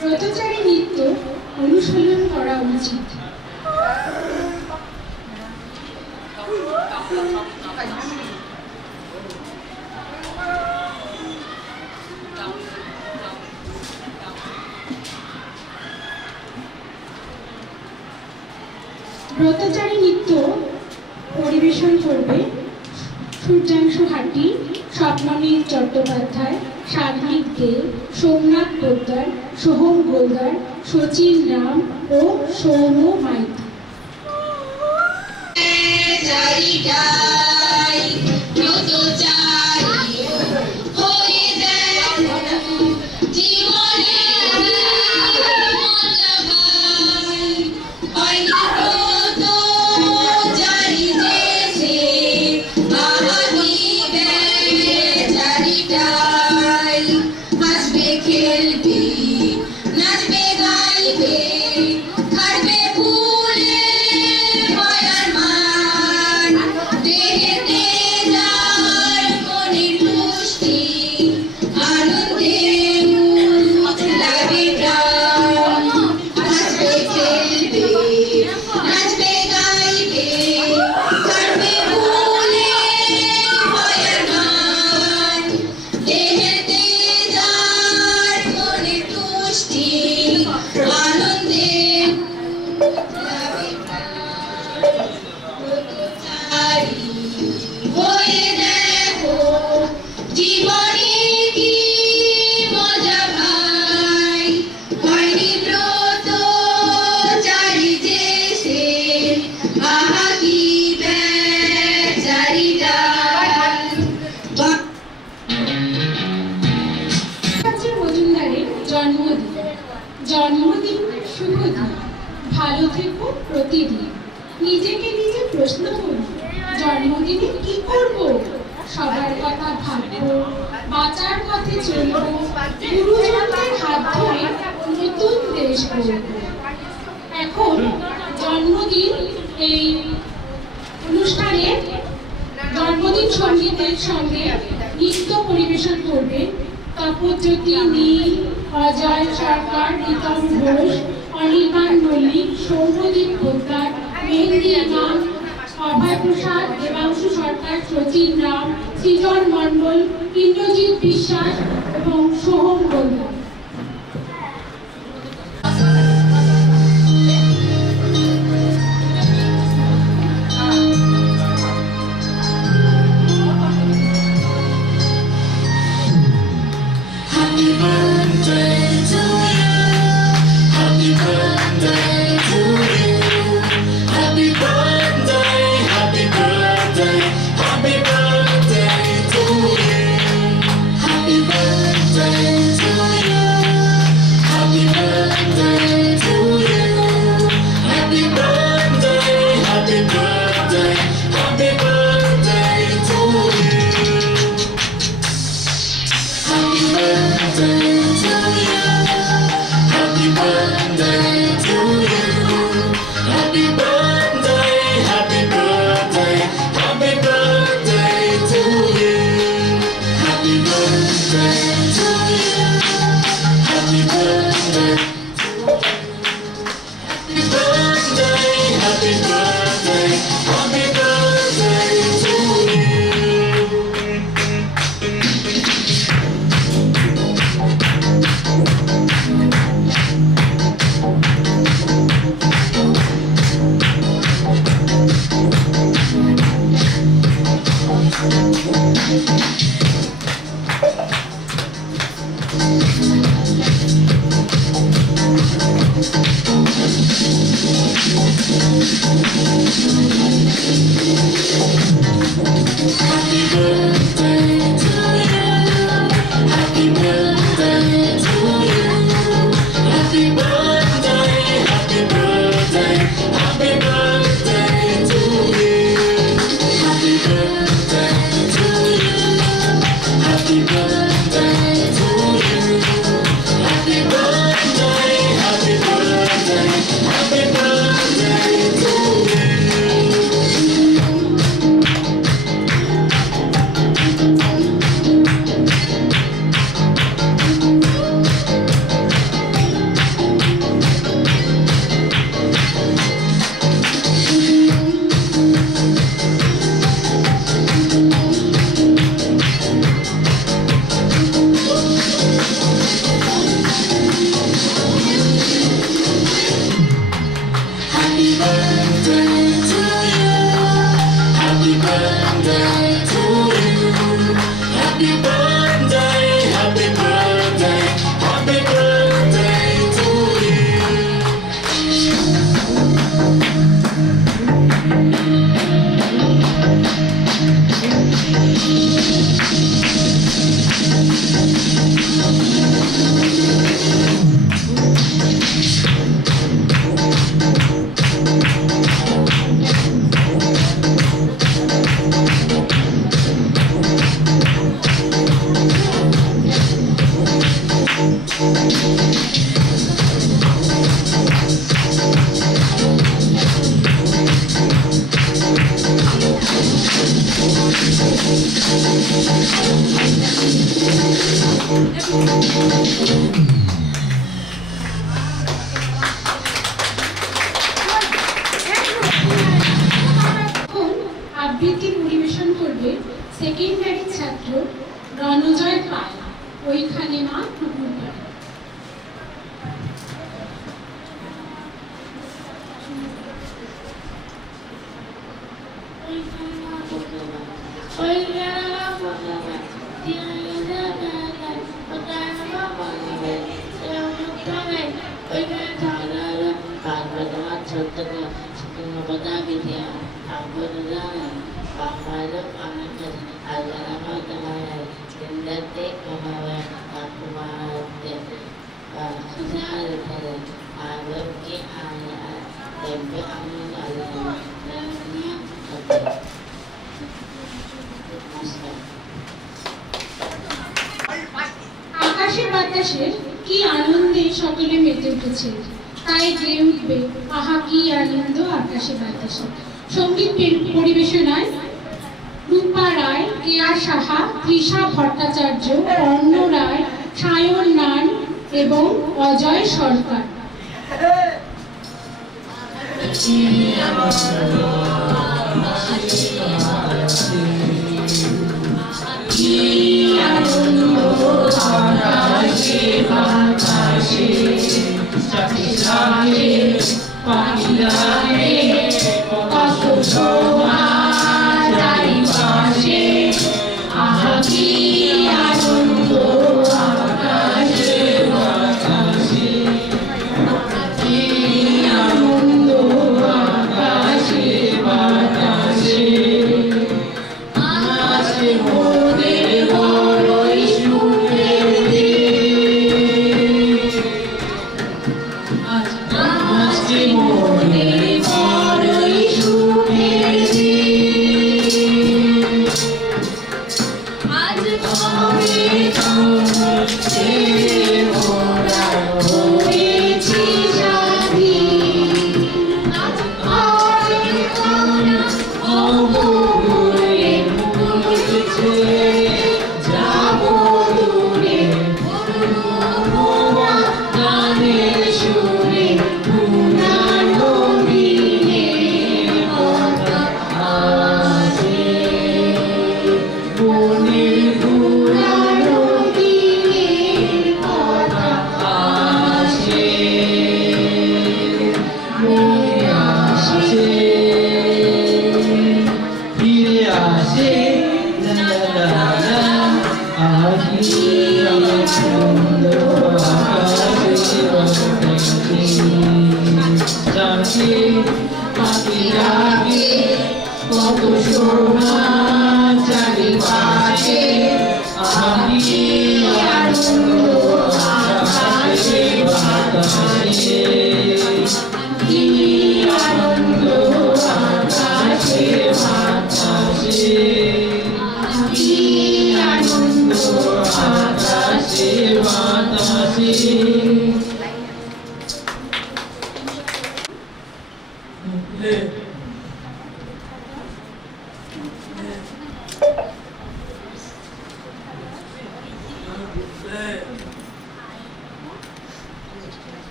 ব্রতচারী নৃত্য অনুশীলন করা উচিত। ব্রতচারী নৃত্য পরিবেশন করবে সূর্যাংশু হাটি, স্বপ্ননীল চট্টোপাধ্যায়, সাগ্নিক দে, সোমনাথ পোদ্দার, সোহম গোলদার, শচীন রাম ও সৌম্য মাইতি। জন্মদিন শুভ দিন, ভালো থেকো প্রতিদিন। নিজেকে নিজে প্রশ্ন করুন, জন্মদিনে কি করব? সবার কথা ভাববো, বাঁচার পথে চলবো, গুরুজনদের হাত ধরে নতুন দেশ গড়ব। এখন জন্মদিন এই অনুষ্ঠানে জন্মদিন সঙ্গীতের সঙ্গে নৃত্য পরিবেশন করবে তপজ্যোতি নীল, অজয় সরকার, রিতম ঘোষ, অনির্বাণ মল্লিক, সৌম্যদীপ পোদ্দার, মেহেন্দি ইমাম, অভয় প্রসাদ, দেবাংশু সরকার, শচীন রাম, সৃজন মণ্ডল, ইন্দ্রজিৎ বিশ্বাস এবং Soham Goldar. Happy birthday to you. Happy birthday to you. Happy birthday, happy birthday, happy birthday to you. Happy birthday to you. Happy birthday to you. Happy birthday, happy birthday, happy birthday to you. Happy birthday to you. Happy birthday to you. Happy birthday, happy birthday, happy birthday to you. Happy birthday to you. Happy birthday. Happy birthday, happy birthday, happy birthday to you. Happy birthday to you. Happy birthday to you. Happy birthday, happy secondary ছাত্র রণজয় পাল, ওইখানে মা পুকুর পাড়ে। আকাশে বাতাসে কি আনন্দে সকলে মেতে উঠেছে, তাই গেয়ে উঠবে আহা কি আনন্দ আকাশে বাতাসে। সঙ্গীত পরিবেশনায় রূপা রায়, কেয়া সাহা, তৃষা ভট্টাচার্য, অর্ণ রায়, সায়ন নান এবং অজয় সরকার।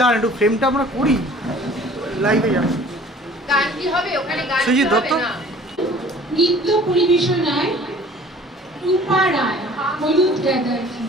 দাঁড়ান একটু ফ্রেমটা আমরা করি, লাইভে যাবো। গান কি হবে ওখানে? গান সুজিত হবে দত্ত। না। নৃত্য পরিবেশনায় রূপা রায়, হলুদ গাদার ফুল।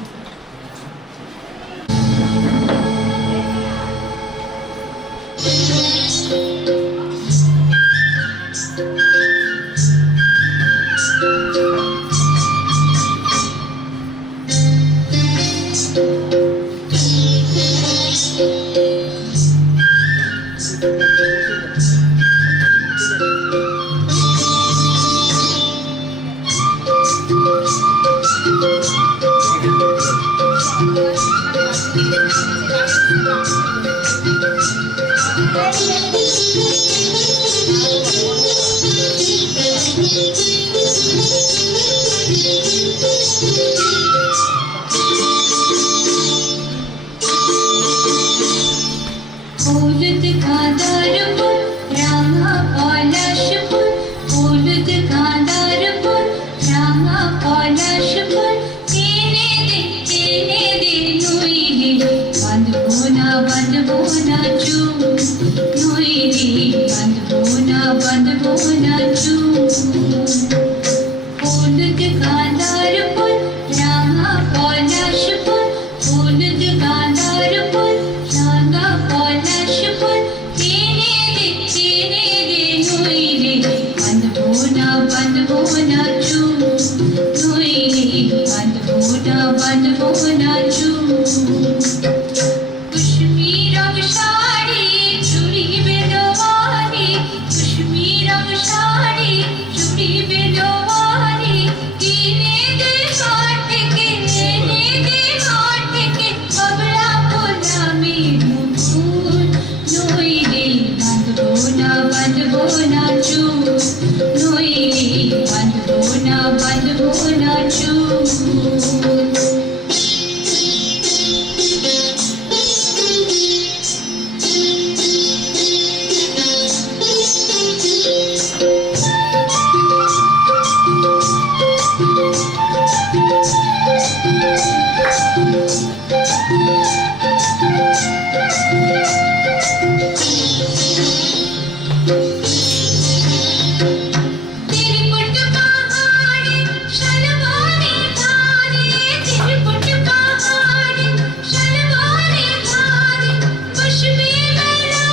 तिरकुट पहाड़ी शलवारे धारे तिरकुट पहाड़ी शलवारे धारे खुशबू मेरा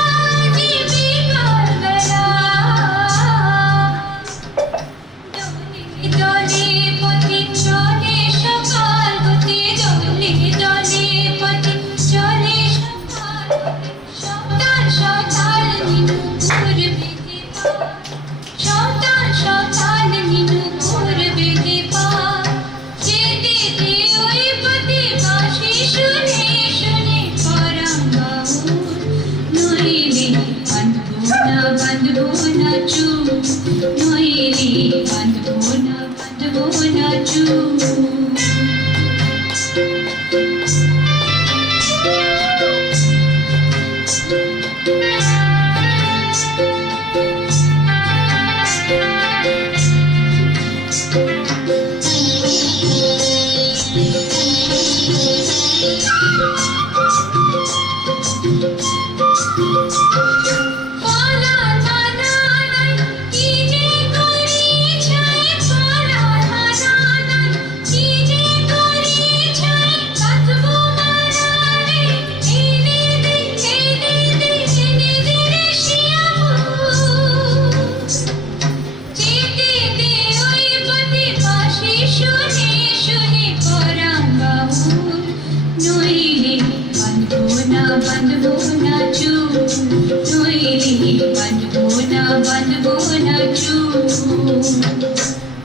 जीवी गला डोली डोली पति चले सकाल होते डोली डोली पति चले सकाल होते सौताल नीनू पूर्वे সন্তান নিনু করবে যে পার যেতে দে ওই পথে বাঁশি শুনে শুনে পরাম বাউল নইলে বাঁধবো না চুল নইলে বাঁধবো না চুল পালা মানা নাই কি যে করি ছাই পালা মানা নাই কি যে করি ছাই কাটবো মারা রে এনে দে রে শিয়াবু যেতে দে ওই পথে বাঁশি শুনে শুনে পরাম বাউল নইলে বাঁধবো না চুল নইলে বাঁধবো না চুল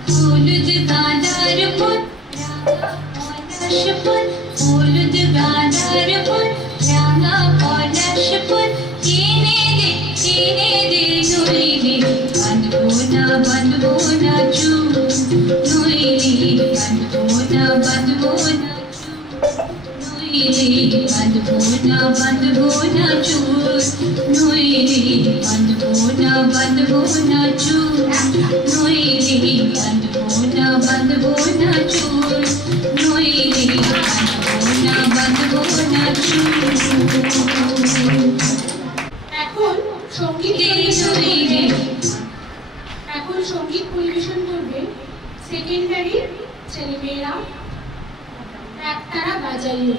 হলুদ গাঁদার ফুল রাঙা পলাশ ফুল হলুদ গাঁদার ফুল রাঙা পলাশ ফুল কিনে দে নইলে বাঁধবো না চুল নইলে বাঁধবো না চুল নইলে বাঁধবো না চুল নইলে বাঁধবো না চুল নইলে বাঁধবো না চুল নইলে বাঁধবো না চুল এখন সঙ্গীত পরিবেশন করবে সেকেন্ডারি ছেলেমেয়েরা একতারা বাজাইও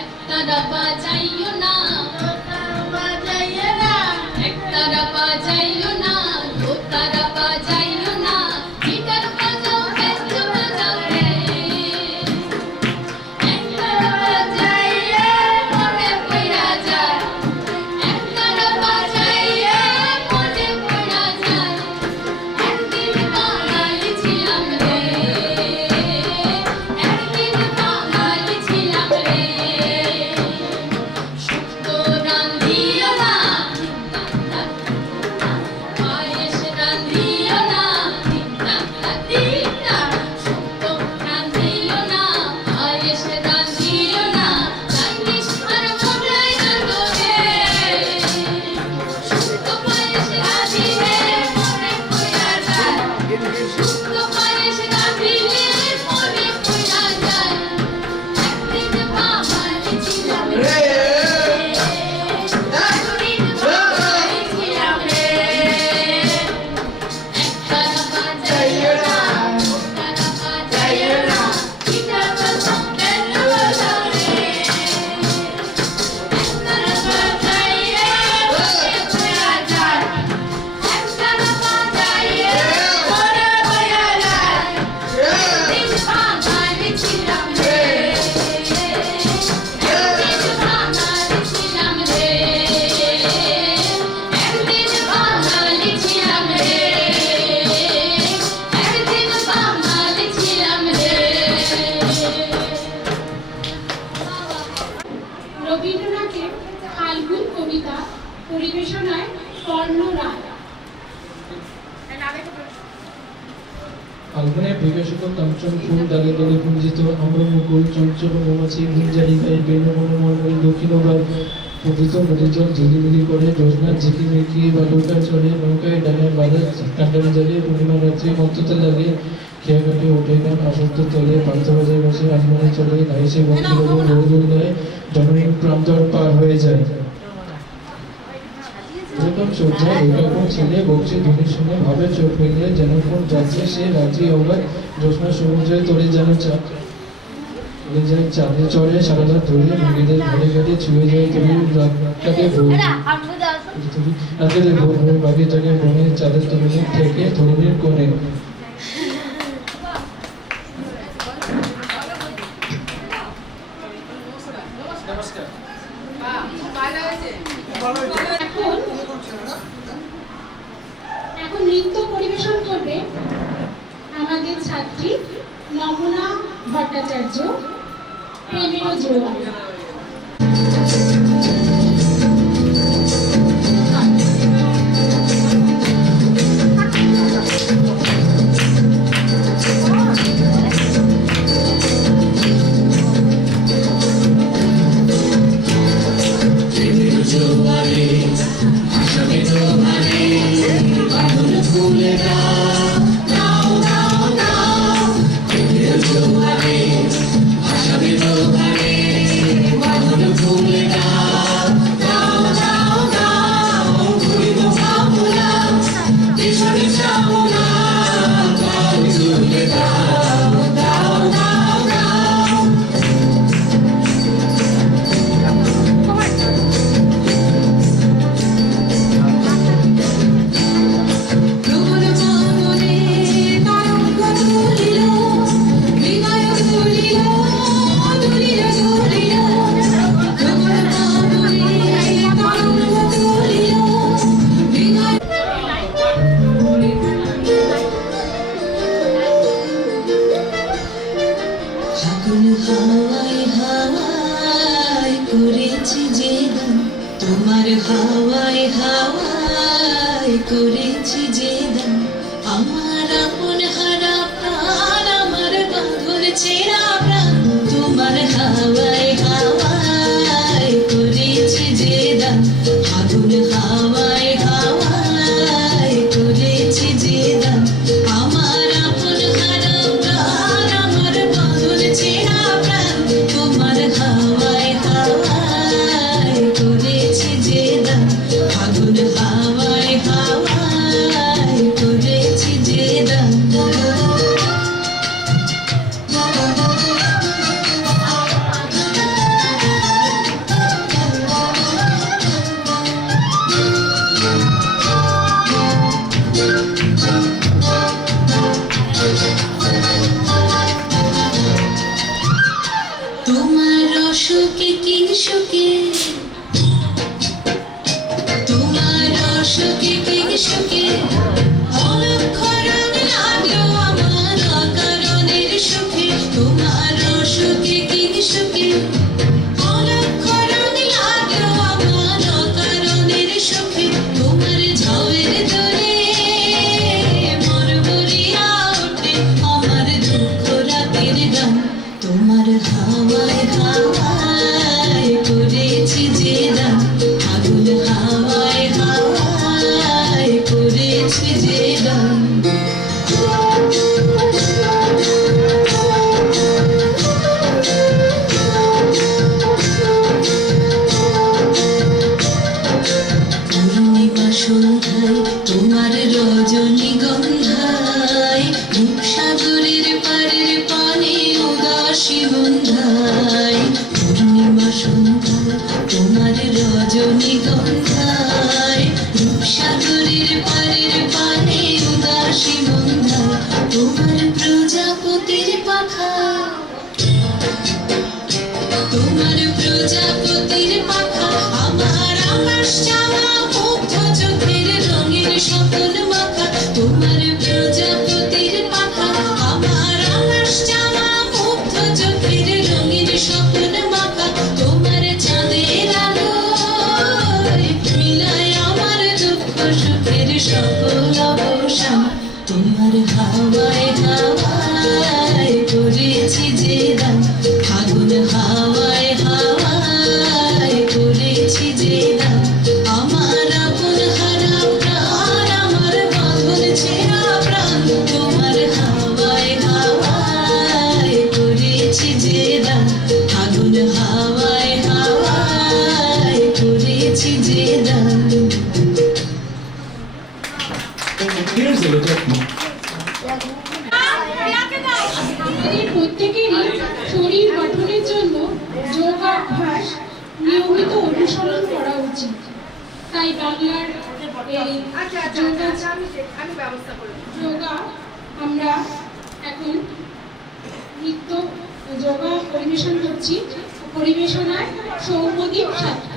একতারা বাজাইও না একতারা বাজাইও না দোতারা বাজাইও না গিটার বাজাও বেঞ্চ বাজাও রে একতারা বাজাইয়ে মনে পড়া যায় একতারা বাজাইয়ে মনে পড়া যায় একদিন বাঙালি ছিলাম রে একদিন বাঙালি ছিলাম রে শুক্তো রান্ধিও না পায়েস রান্ধিও না শুক্তো রান্ধিও না পায়েস রান্ধিও না রান্ধিস আর মোগলাই রাঁধো রে শুক্তো পায়েস রাঁধিলে মনে পড়া যায় শুক্তো পায়েস রাঁধিলে মনে পড়া যায় একদিন বাঙালি ছিলাম রে একদিন বাঙালি ছিলাম রে একতারা বাজাইও না দোতারা বাজাইও না গিটার বাজাও বেঞ্চ বাজাও রে একতারা বাজাইয়ে মনে পড়া যায় একতারা বাজাইয়ে মনে পড়া যায় একদিন বাঙালি ছিলাম রে একদিন বাঙালি ছিলাম রে একদিন বাঙালি ছিলাম রে একদিন বাঙালি ছিলাম রে রবীন্দ্রনাথের ফাল্গুন কবিতা পরিবেশনায় কর্ণ রায় ফাল্গুনে বিকশিত কাঞ্চন ফুল ডালে দলে পুঞ্জিত আম্র মুকুল চঞ্চল মৌমাছি গুঞ্জারি গায়ে বেণু মনোমল দক্ষিণভাগ পবিত্র নদীর জল ঝিলিমিলি করে জ্যোৎস্নার ঝিকিমিকি বালুকা চড়ে নৌকায় ডাঙে বাঁধা কান্ডারি জ্বালিয়ে পূর্ণিমা রাত্রি মত্ততে লাগে খেয়ে কাটে উঠে গান আসক্ত তোলে পান্থবাজায় বসে আসমানে চলে নাইসে বন্ধুর বহুদূর গায়ে জননীর প্রান্তর পার হয়ে যায়। এরকম শ্রদ্ধা একাগ্র ছেলে বকছে ধ্বনি শুনে ভাবে চোখ ফেলে যেন কোন যাচ্ছে সে রাত্রি অবাক জ্যোৎস্না সমুদ্রে তোরে যেন যায় চাঁদে চড়ে সারা রাত ধরে মেঘেদের ঘাটে ঘাটে ছুঁয়ে যায় তবু রাতটাকে ভোর রাতের ভোর ভোর বাকি জায়গায় বনে চাঁদের তরুণীর থেকে তরুণীর কোণে। এখন নৃত্য পরিবেশন করবে আমাদের ছাত্রী নমুনা ভট্টাচার্য, প্রেমেরও জোয়ার। তোমার হাওয়ায় হাওয়ায় করেছি যে দান, আমার আপন হারা প্রাণ, আমার বাঁধন ছেঁড়া প্রাণ, তোমার হাওয়ায় হাওয়ায় করেছি যে দান, আগুন হাওয়ায় হাওয়ায় করেছি যে দান, আমার আপন হারা প্রাণ, আমার বাঁধন ছেঁড়া প্রাণ, তোমার হাওয়ায় হাওয়ায় করেছি যে দান, আগুন হাওয়ায় হাওয়ায় করেছি যে দান। তোমার অসুখে কি সুখে, তোমার অসুখে কি সুখে, অলক্ষ রং লাগলো আমার অকারণের সুখে, তোমার অসুখে কি সুখে, অলক্ষ রং লাগলো আমার অকারণের সুখে, তোমার ঝাউয়ের দরে মরমরিয়া ওঠে আমার দুঃখ রাতের গান, তোমার হাওয়ায় হাওয়ায় করেছি যে নিয়মিত অনুসরণ করা উচিত। তাই বাংলার এই যোগা আমরা এখন নৃত্য যোগা পরিবেশন করছি। পরিবেশনায় সৌম্যদীপ সাথী।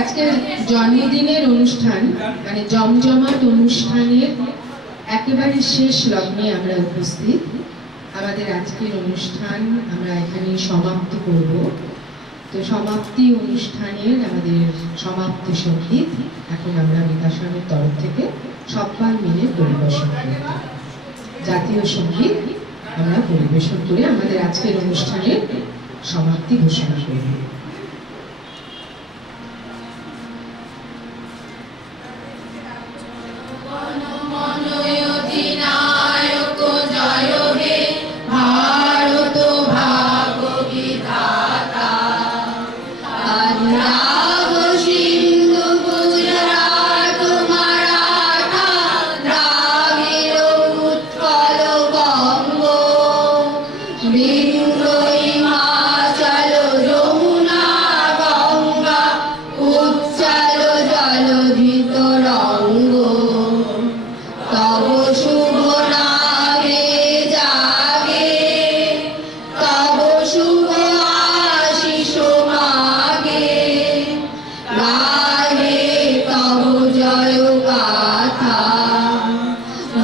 আজকের জন্মদিনের অনুষ্ঠান মানে জমজমাট অনুষ্ঠানের একেবারে শেষ লগ্নে আমরা উপস্থিত। আমাদের আজকের অনুষ্ঠান আমরা এখানে সমাপ্তি করব। তো সমাপ্তি অনুষ্ঠানের আমাদের সমাপ্তি সঙ্গীত এখন আমরা বিকাশনের তরফ থেকে সব্বার মিলে পরিবেশন করব। জাতীয় সঙ্গীত আমরা পরিবেশন করে আমাদের আজকের অনুষ্ঠানের সমাপ্তি ঘোষণা করব।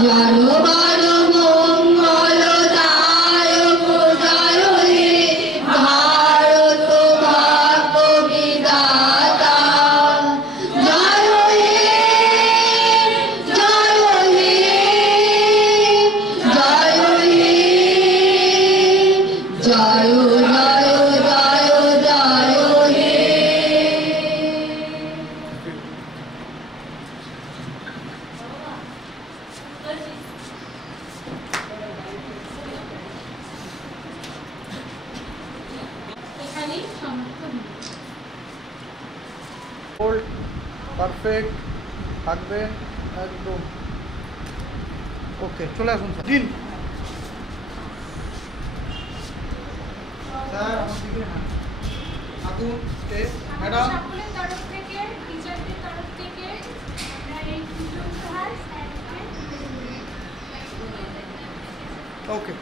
জনগণ মঙ্গলদায়ক জয় হে জয় জয় জয় জয় হে। এখানেই সমাপ্ত হলো। হোল্ড পারফেক্ট থাকবেন একদম ওকে। চলে আসুন স্যার। দিন স্যার আমার দিকে হ্যাঁ থাকুন স্টে ম্যাডাম। সকলের তরফ থেকে টিচারদের তরফ থেকে আমরা এই পুজো উপহার স্যারকে ওকে